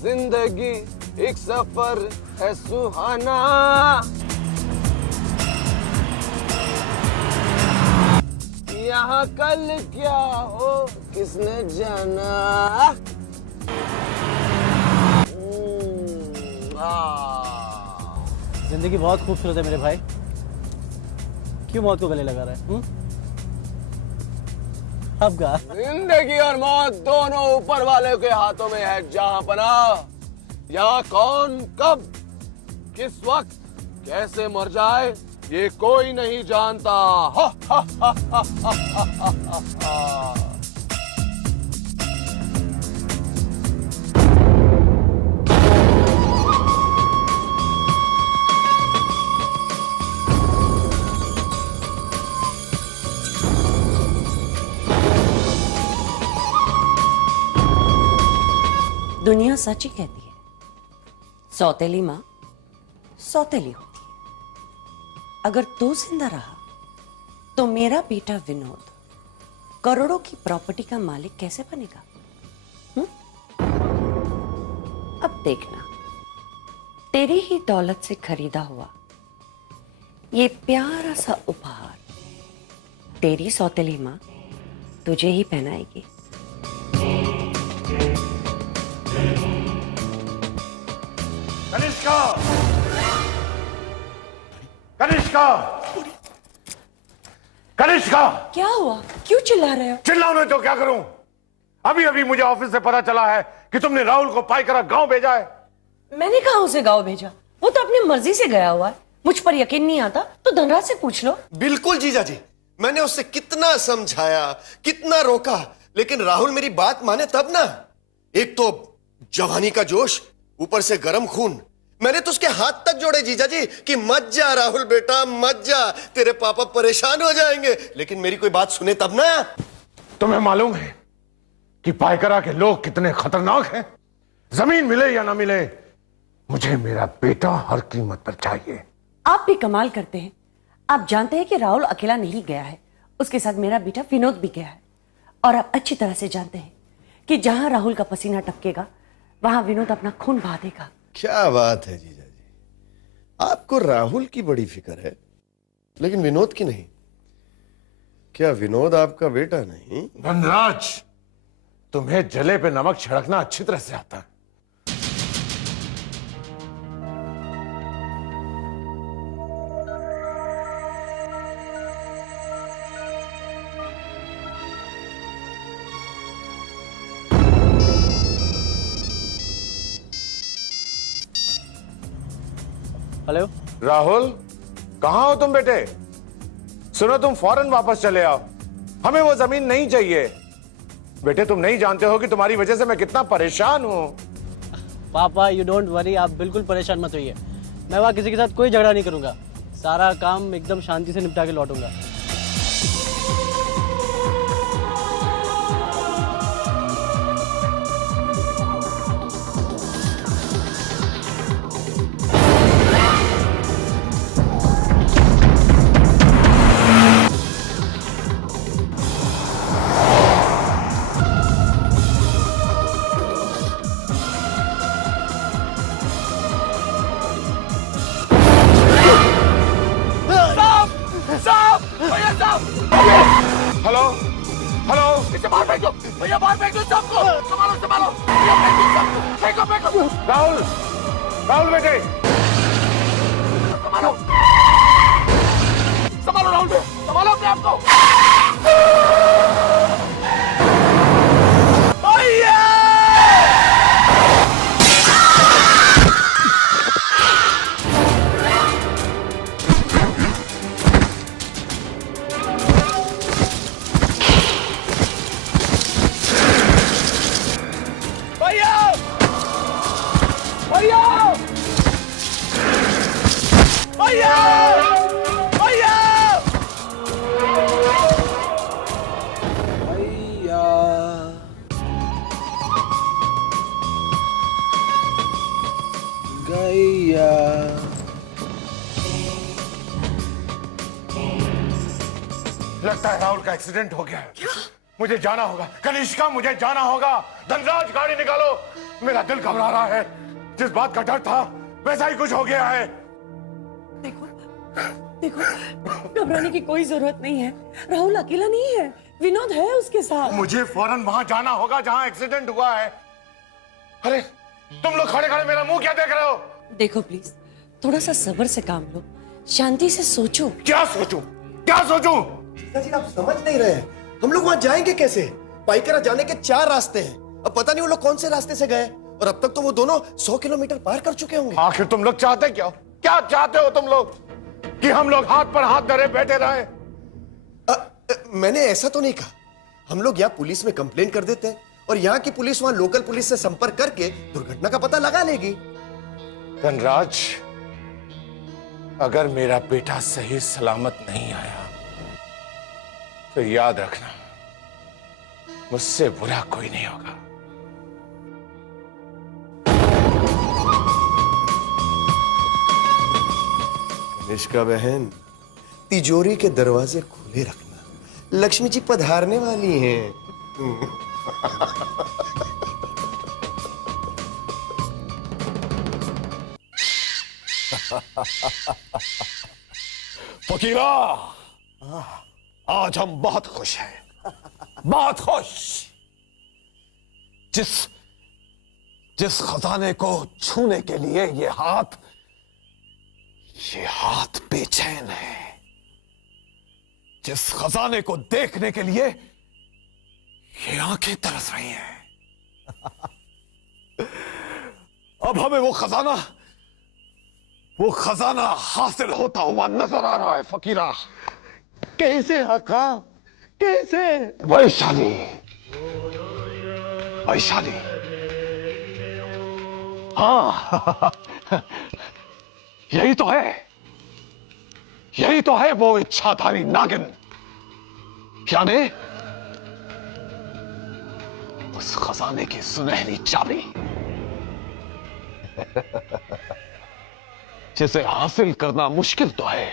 जिंदगी एक सफर है सुहाना, यहाँ कल क्या हो किसने जाना। जिंदगी बहुत खूबसूरत है मेरे भाई, क्यों मौत को गले लगा रहा है? अब गा। जिंदगी और मौत दोनों ऊपर वाले के हाथों में है जहां पना। या कौन कब किस वक्त कैसे मर जाए ये कोई नहीं जानता। हा, हा, हा, हा, हा, हा, हा, हा। दुनिया सच ही कहती है, सौतेली माँ सौतेली होती है। अगर तू जिंदा रहा तो मेरा बेटा विनोद करोड़ों की प्रॉपर्टी का मालिक कैसे बनेगा? अब देखना, तेरी ही दौलत से खरीदा हुआ ये प्यारा सा उपहार तेरी सौतेली माँ तुझे ही पहनाएगी। कनिष्का! कनिष्का! कनिष्का! क्या हुआ? क्यों चिल्ला रहे हो? चिल्लाऊं नहीं तो क्या करूं? अभी अभी मुझे ऑफिस से पता चला है कि तुमने राहुल को पाईकरा गांव भेजा है। मैंने कहा उसे गांव भेजा, वो तो अपनी मर्जी से गया हुआ है। मुझ पर यकीन नहीं आता तो धनराज से पूछ लो। बिल्कुल जीजा जी, मैंने उससे कितना समझाया, कितना रोका, लेकिन राहुल मेरी बात माने तब ना। एक तो जवानी का जोश, ऊपर से गर्म खून। मैंने तो उसके हाथ तक जोड़े जीजा जी कि मत जा राहुल बेटा, मत जा, तेरे पापा परेशान हो जाएंगे। लेकिन मेरी कोई बात सुने तब ना। तुम्हें मालूम है कि पाईकरा के लोग कितने खतरनाक हैं? जमीन मिले या ना मिले, मुझे मेरा बेटा हर कीमत पर चाहिए। आप भी कमाल करते हैं। आप जानते हैं कि राहुल अकेला नहीं गया है, उसके साथ मेरा बेटा विनोद भी गया है। और आप अच्छी तरह से जानते हैं कि जहां राहुल का पसीना टपकेगा वहां विनोद अपना खून बहा देगा। क्या बात है जीजा जी, आपको राहुल की बड़ी फिक्र है लेकिन विनोद की नहीं। क्या विनोद आपका बेटा नहीं? धनराज, तुम्हें जले पे नमक छिड़कना अच्छी तरह से आता है। हेलो राहुल, कहां हो तुम बेटे? सुनो, तुम फौरन वापस चले आओ, हमें वो जमीन नहीं चाहिए। बेटे, तुम नहीं जानते हो कि तुम्हारी वजह से मैं कितना परेशान हूं। पापा यू डोंट वरी, आप बिल्कुल परेशान मत होइए। मैं वहाँ किसी के साथ कोई झगड़ा नहीं करूंगा, सारा काम एकदम शांति से निपटा के लौटूंगा। हेलो हेलो, इसे बाहर फेंको भैया, बाहर फेंको सबको। संभालो संभालो भैया, फेंको सबको, फेंको फेंको। राहुल, राहुल बेटे, संभालो संभालो राहुल भैया, संभालो अपने आप को। भैया! भैया! भैया! भैया! गैया! लगता है राहुल का एक्सीडेंट हो गया है। मुझे जाना होगा। कनिष्का, मुझे जाना होगा। धनराज, गाड़ी निकालो। मेरा दिल घबरा रहा है। जिस बात का डर था वैसा ही कुछ हो गया है। देखो देखो, घबराने की कोई जरूरत नहीं है। राहुल अकेला नहीं है, विनोद है उसके साथ। मुझे फौरन वहां जाना होगा जहां एक्सीडेंट हुआ है। अरे तुम लोग खड़े खड़े मेरा मुंह क्या देख रहे हो? देखो प्लीज, थोड़ा सा सब्र से काम लो, शांति से सोचो। क्या सोचूं? क्या सोचूं? जी आप समझ नहीं रहे हैं, हम लोग वहां जाएंगे कैसे? पाईकरा जाने के 4 रास्ते हैं। अब पता नहीं वो लोग कौन से रास्ते से गए। और अब तक तो वो दोनों 100 किलोमीटर पार कर चुके होंगे। आखिर तुम लोग चाहते क्या हो? क्या चाहते हो तुम लोग? कि हम लोग हाथ पर हाथ धरे बैठे रहे? मैंने ऐसा तो नहीं कहा। हम लोग यहाँ पुलिस में कंप्लेंट कर देते हैं और यहाँ की पुलिस वहां लोकल पुलिस से संपर्क करके दुर्घटना का पता लगा लेगी। धनराज, अगर मेरा बेटा सही सलामत नहीं आया तो याद रखना, मुझसे बुरा कोई नहीं होगा। निष्का बहन, तिजोरी के दरवाजे खुले रखना, लक्ष्मी जी पधारने वाली हैं। फकीरा, आज हम बहुत खुश हैं, बहुत खुश। जिस खजाने को छूने के लिए ये हाथ बेचैन है, जिस खजाने को देखने के लिए ये आंखें तरस रही हैं, अब हमें वो खजाना हासिल होता हुआ नजर आ रहा है। फकीरा, कैसे आका, कैसे? वैशाली, हाँ, यही तो है वो इच्छाधारी नागिन, यानी उस खजाने की सुनहरी चाबी, जिसे हासिल करना मुश्किल तो है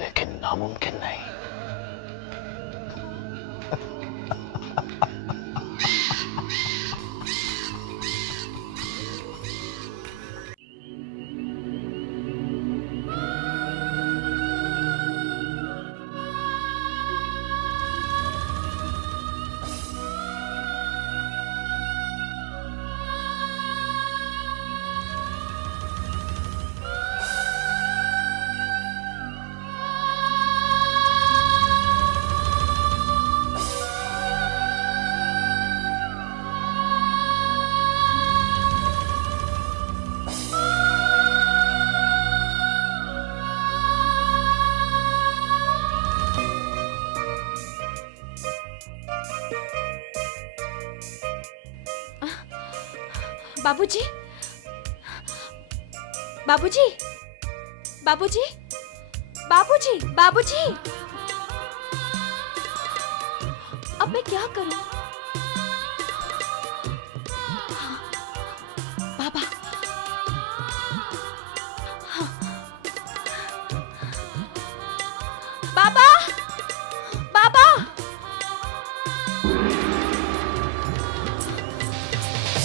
लेकिन नामुमकिन नहीं। बाबूजी, बाबूजी, बाबूजी, बाबूजी, बाबूजी, अब मैं क्या करूं? बाबा, हाँ। बाबा, बाबा,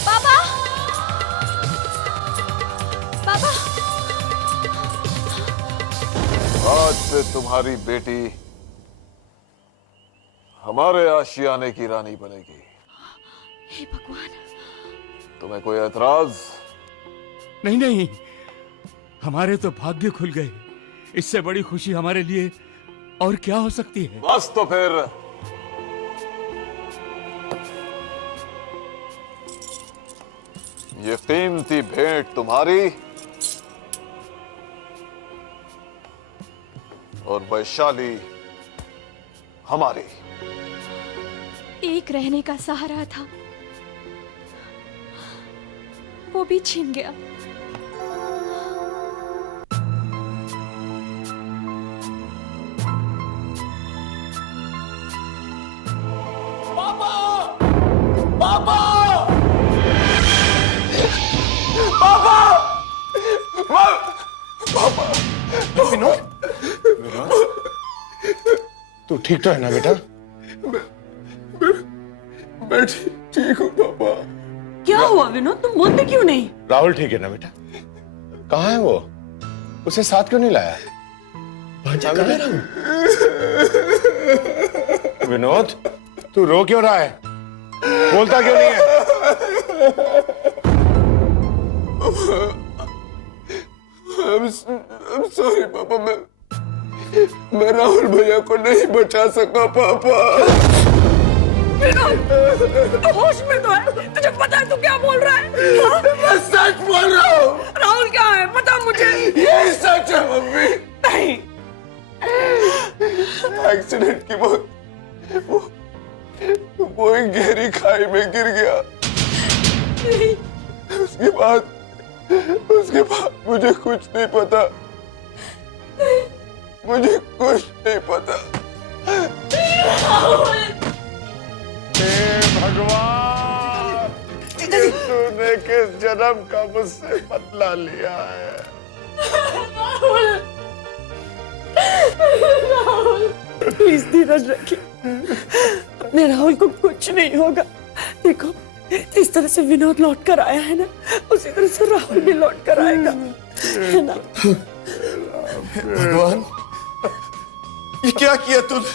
बाबा, बाबा, आज से तुम्हारी बेटी हमारे आशियाने की रानी बनेगी। हे भगवान। तुम्हें कोई एतराज? नहीं नहीं, हमारे तो भाग्य खुल गए। इससे बड़ी खुशी हमारे लिए और क्या हो सकती है? बस तो फिर ये कीमती भेंट तुम्हारी और वैशाली हमारी। एक रहने का सहारा था, वो भी छीन गया। पापा! पापा! पापा! पापा! विनोद, तू ठीक तो है ना बेटा? मैं ठीक हूँ पापा। क्या हुआ विनोद, तुम बोलते क्यों नहीं? राहुल ठीक है ना बेटा? कहाँ है वो? उसे साथ क्यों नहीं लाया? विनोद, तू रो क्यों रहा है? बोलता क्यों नहीं है? I'm sorry पापा, मैं राहुल भैया को नहीं बचा सका पापा। विनोद, तू होश में तो है? तुझे पता है तू क्या बोल रहा है? हाँ? मैं सच बोल रहा हूँ। राहुल क्या है बता मुझे। ये सच है मम्मी। नहीं, एक्सीडेंट की वो एक गहरी खाई में गिर गया। उसके बाद मुझे कुछ नहीं पता। मुझे कुछ नहीं पता। हे भगवान, तूने किस जन्म का मुझसे बदला लिया है? प्लीज धीरज रखिए, अपने राहुल को कुछ नहीं होगा। देखो इस तरह से विनोद लौट कर आया है ना, उसी तरह से राहुल भी लौट कर आएगा, है ना? भगवान, ये क्या किया तूने?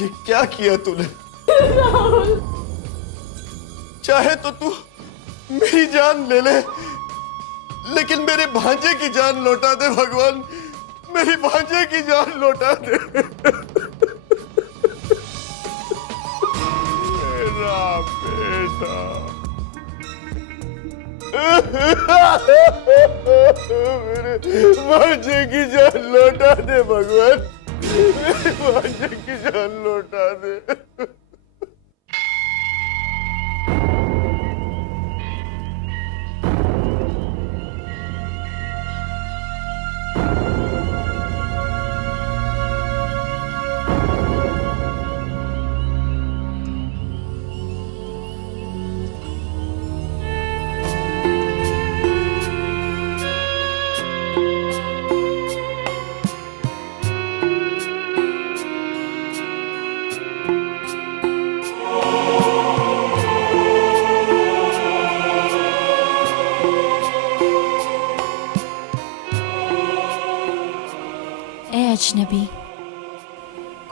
ये क्या किया तूने? चाहे तो तू मेरी जान ले ले, लेकिन मेरे भांजे की जान लौटा दे भगवान। मेरी भांजे की जान लौटा दे। मेरा बेटा, मेरे भांजे की जान लौटा दे भगवान। मेरे भांजे की जान लौटा दे। अजनबी,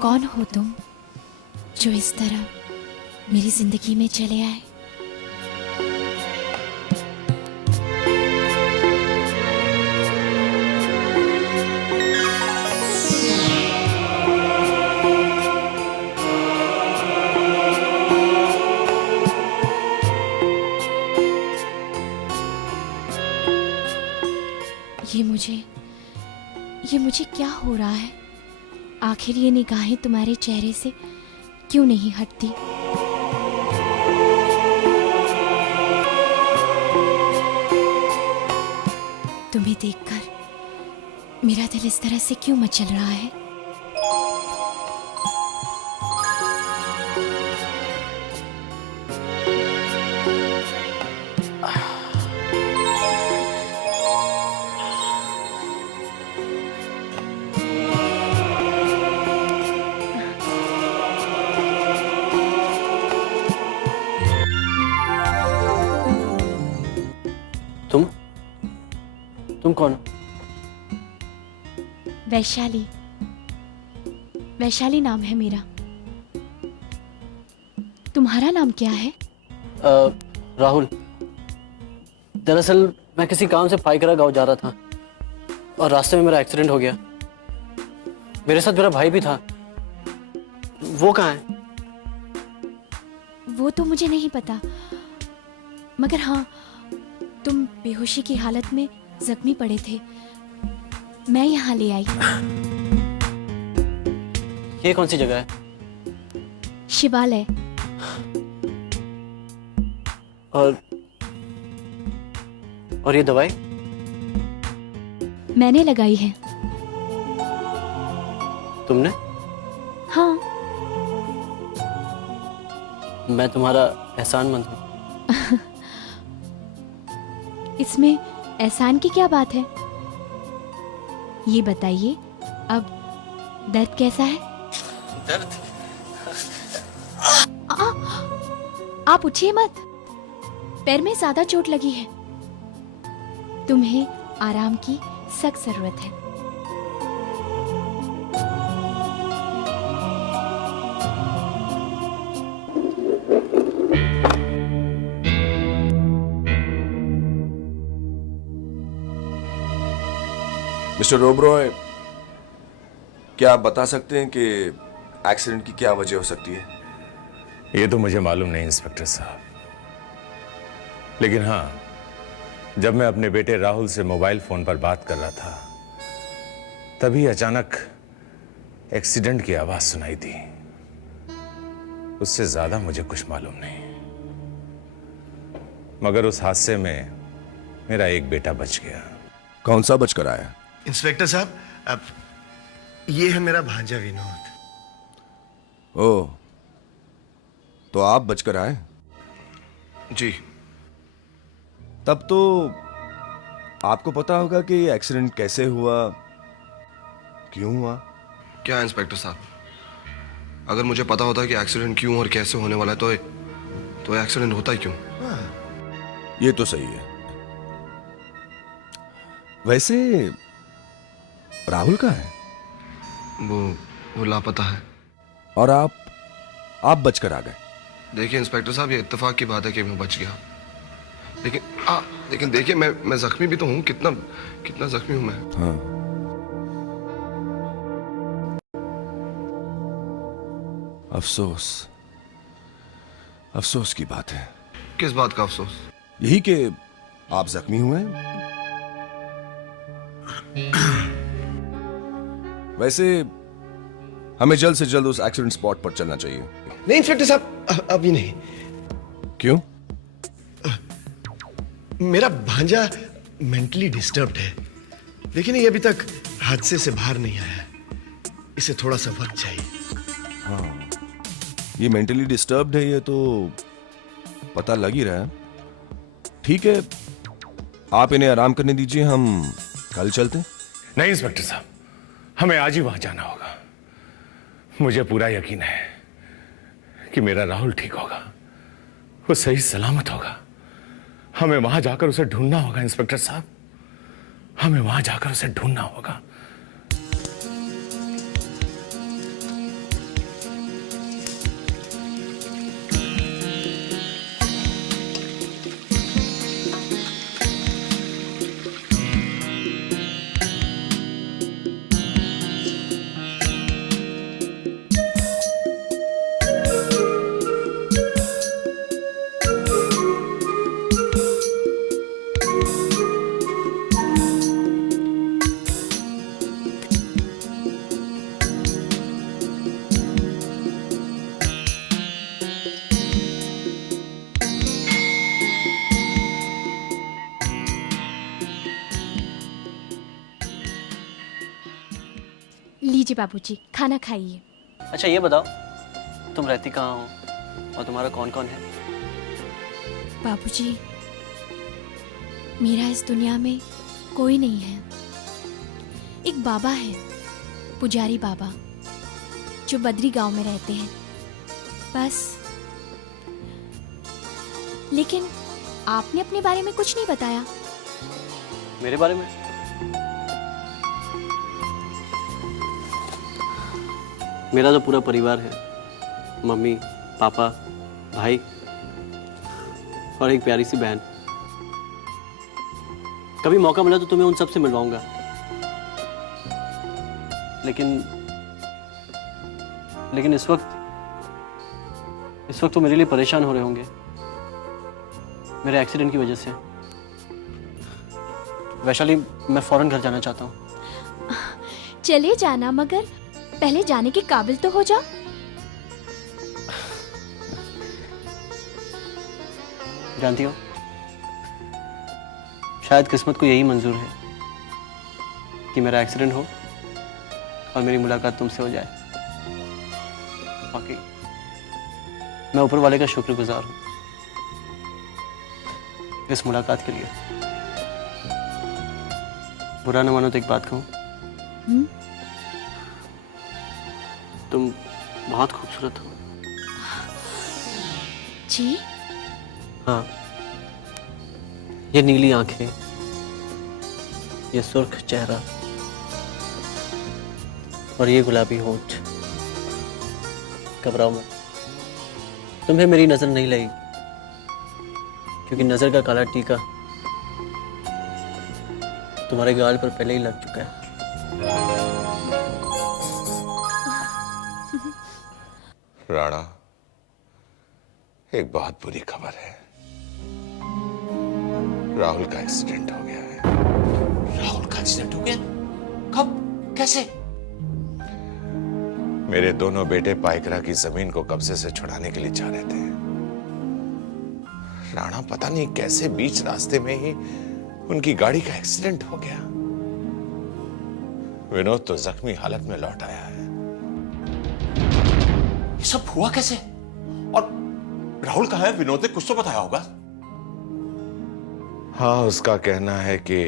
कौन हो तुम जो इस तरह मेरी जिंदगी में चले आए? ये मुझे क्या हो रहा है? आखिर ये निगाहें तुम्हारे चेहरे से क्यों नहीं हटती? तुम्हें देखकर मेरा दिल इस तरह से क्यों मचल रहा है? तुम कौन हो? वैशाली, वैशाली नाम है मेरा। तुम्हारा नाम क्या है? राहुल। दरअसल मैं किसी काम से पाइकरा गांव जा रहा था और रास्ते में मेरा एक्सीडेंट हो गया। मेरे साथ मेरा भाई भी था। वो कहाँ है? वो तो मुझे नहीं पता, मगर हाँ, तुम बेहोशी की हालत में जख्मी पड़े थे, मैं यहाँ ले आई। ये कौन सी जगह है? शिवालय। और ये दवाई? मैंने लगाई है। तुमने? हाँ। मैं तुम्हारा एहसानमंद हूँ। इसमें एहसान की क्या बात है? ये बताइए, अब दर्द कैसा है? दर्द? आप उठिए मत, पैर में ज्यादा चोट लगी है। तुम्हें आराम की सख्त जरूरत है। मिस्टर ओबरॉय, क्या आप बता सकते हैं कि एक्सीडेंट की क्या वजह हो सकती है? ये तो मुझे मालूम नहीं इंस्पेक्टर साहब, लेकिन हाँ, जब मैं अपने बेटे राहुल से मोबाइल फोन पर बात कर रहा था तभी अचानक एक्सीडेंट की आवाज सुनाई दी। उससे ज्यादा मुझे कुछ मालूम नहीं, मगर उस हादसे में मेरा एक बेटा बच गया। कौन सा बचकर आया? इंस्पेक्टर साहब, अब ये है मेरा भांजा विनोद। ओह, तो आप बचकर आए? जी। तब तो आपको पता होगा कि ये एक्सीडेंट कैसे हुआ, क्यों हुआ। क्या इंस्पेक्टर साहब, अगर मुझे पता होता कि एक्सीडेंट क्यों और कैसे होने वाला है तो एक्सीडेंट होता ही क्यों? ये तो सही है। वैसे राहुल कहाँ है? वो लापता है। और आप बचकर आ गए। देखिए इंस्पेक्टर साहब, ये इत्तेफाक की बात है कि मैं बच गया, लेकिन देखिए मैं जख्मी भी तो हूँ। कितना जख्मी हूँ मैं। हाँ। अफसोस की बात है। किस बात का अफसोस? यही कि आप जख्मी हुए हैं। वैसे हमें जल्द से जल्द उस एक्सीडेंट स्पॉट पर चलना चाहिए। नहीं इंस्पेक्टर साहब, अभी नहीं। क्यों? मेरा भांजा मेंटली डिस्टर्ब्ड है, लेकिन ये अभी तक हादसे से बाहर नहीं आया। इसे थोड़ा सा वक्त चाहिए। हाँ, ये मेंटली डिस्टर्ब्ड है, ये तो पता लग ही रहा है। ठीक है, आप इन्हें आराम करने दीजिए, हम कल चलते हैं। नहीं इंस्पेक्टर साहब, हमें आज ही वहां जाना होगा। मुझे पूरा यकीन है कि मेरा राहुल ठीक होगा, वो सही सलामत होगा। हमें वहां जाकर उसे ढूंढना होगा इंस्पेक्टर साहब, हमें वहां जाकर उसे ढूंढना होगा। लीजिए बाबूजी, खाना खाइए। अच्छा ये बताओ, तुम रहती कहाँ हो और तुम्हारा कौन कौन है? बाबूजी, मेरा इस दुनिया में कोई नहीं है। एक बाबा है, पुजारी बाबा, जो बद्री गांव में रहते हैं, बस। लेकिन आपने अपने बारे में कुछ नहीं बताया। मेरे बारे में? मेरा तो पूरा परिवार है, मम्मी, पापा, भाई और एक प्यारी सी बहन। कभी मौका मिला तो तुम्हें उन सब से मिलवाऊंगा, लेकिन इस वक्त तो मेरे लिए परेशान हो रहे होंगे मेरे एक्सीडेंट की वजह से। वैशाली, मैं फौरन घर जाना चाहता हूँ। चले जाना, मगर पहले जाने के काबिल तो हो जाओ। जानती हो, शायद किस्मत को यही मंजूर है कि मेरा एक्सीडेंट हो और मेरी मुलाकात तुमसे हो जाए। बाकी मैं ऊपर वाले का शुक्रगुजार हूं इस मुलाकात के लिए। बुरा न मानो तो एक बात कहूं, तुम बहुत खूबसूरत हो। जी? हाँ, ये नीली आंखें, ये सुर्ख चेहरा और ये गुलाबी होंठ। घबराओ मत, तुम्हें मेरी नजर नहीं लगेगी, क्योंकि नजर का काला टीका तुम्हारे गाल पर पहले ही लग चुका है। राणा, एक बहुत बुरी खबर है। राहुल का एक्सीडेंट हो गया है। राहुल का एक्सीडेंट हो गया? कब? कैसे? मेरे दोनों बेटे पाइकरा की जमीन को कब्जे से छुड़ाने के लिए जा रहे थे। राणा पता नहीं कैसे बीच रास्ते में ही उनकी गाड़ी का एक्सीडेंट हो गया। विनोद तो जख्मी हालत में लौट आया है। ये सब हुआ कैसे? और राहुल कहाँ है? विनोद ने कुछ तो बताया होगा। हाँ, उसका कहना है कि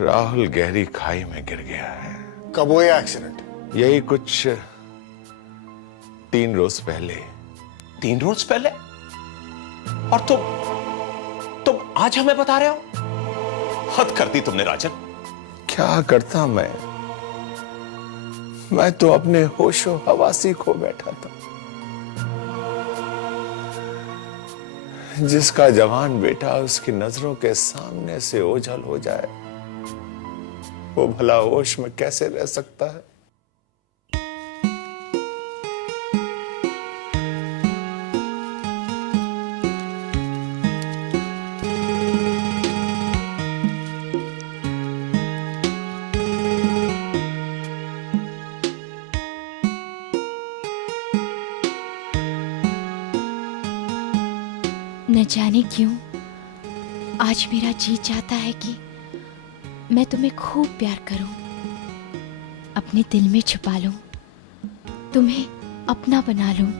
राहुल गहरी खाई में गिर गया है। कब हुआ एक्सीडेंट? यही कुछ 3 रोज पहले। 3 रोज पहले? और तुम आज हमें बता रहे हो? हद कर दी तुमने राजन। क्या करता मैं तो अपने होशो हवासी खो बैठा था। जिसका जवान बेटा उसकी नजरों के सामने से ओझल हो जाए, वो भला होश में कैसे रह सकता है? न जाने क्यों आज मेरा जी चाहता है कि मैं तुम्हें खूब प्यार करूं, अपने दिल में छुपा लूं, तुम्हें अपना बना लूं।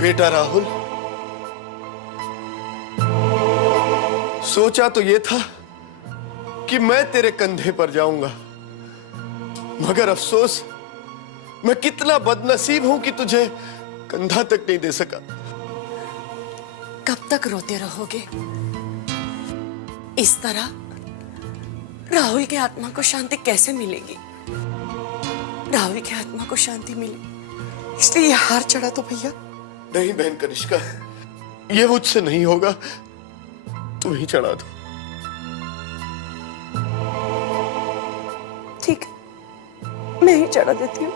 बेटा राहुल, सोचा तो ये था कि मैं तेरे कंधे पर जाऊंगा, मगर अफसोस मैं कितना बदनसीब हूं कि तुझे कंधा तक नहीं दे सका। कब तक रोते रहोगे? इस तरह राहुल की आत्मा को शांति कैसे मिलेगी? राहुल की आत्मा को शांति मिले इसलिए ये हार चढ़ा तो भैया? नहीं बहन कनिष्का, ये मुझसे नहीं होगा, तुम ही चढ़ा दो। ठीक है, मैं ही चढ़ा देती हूँ।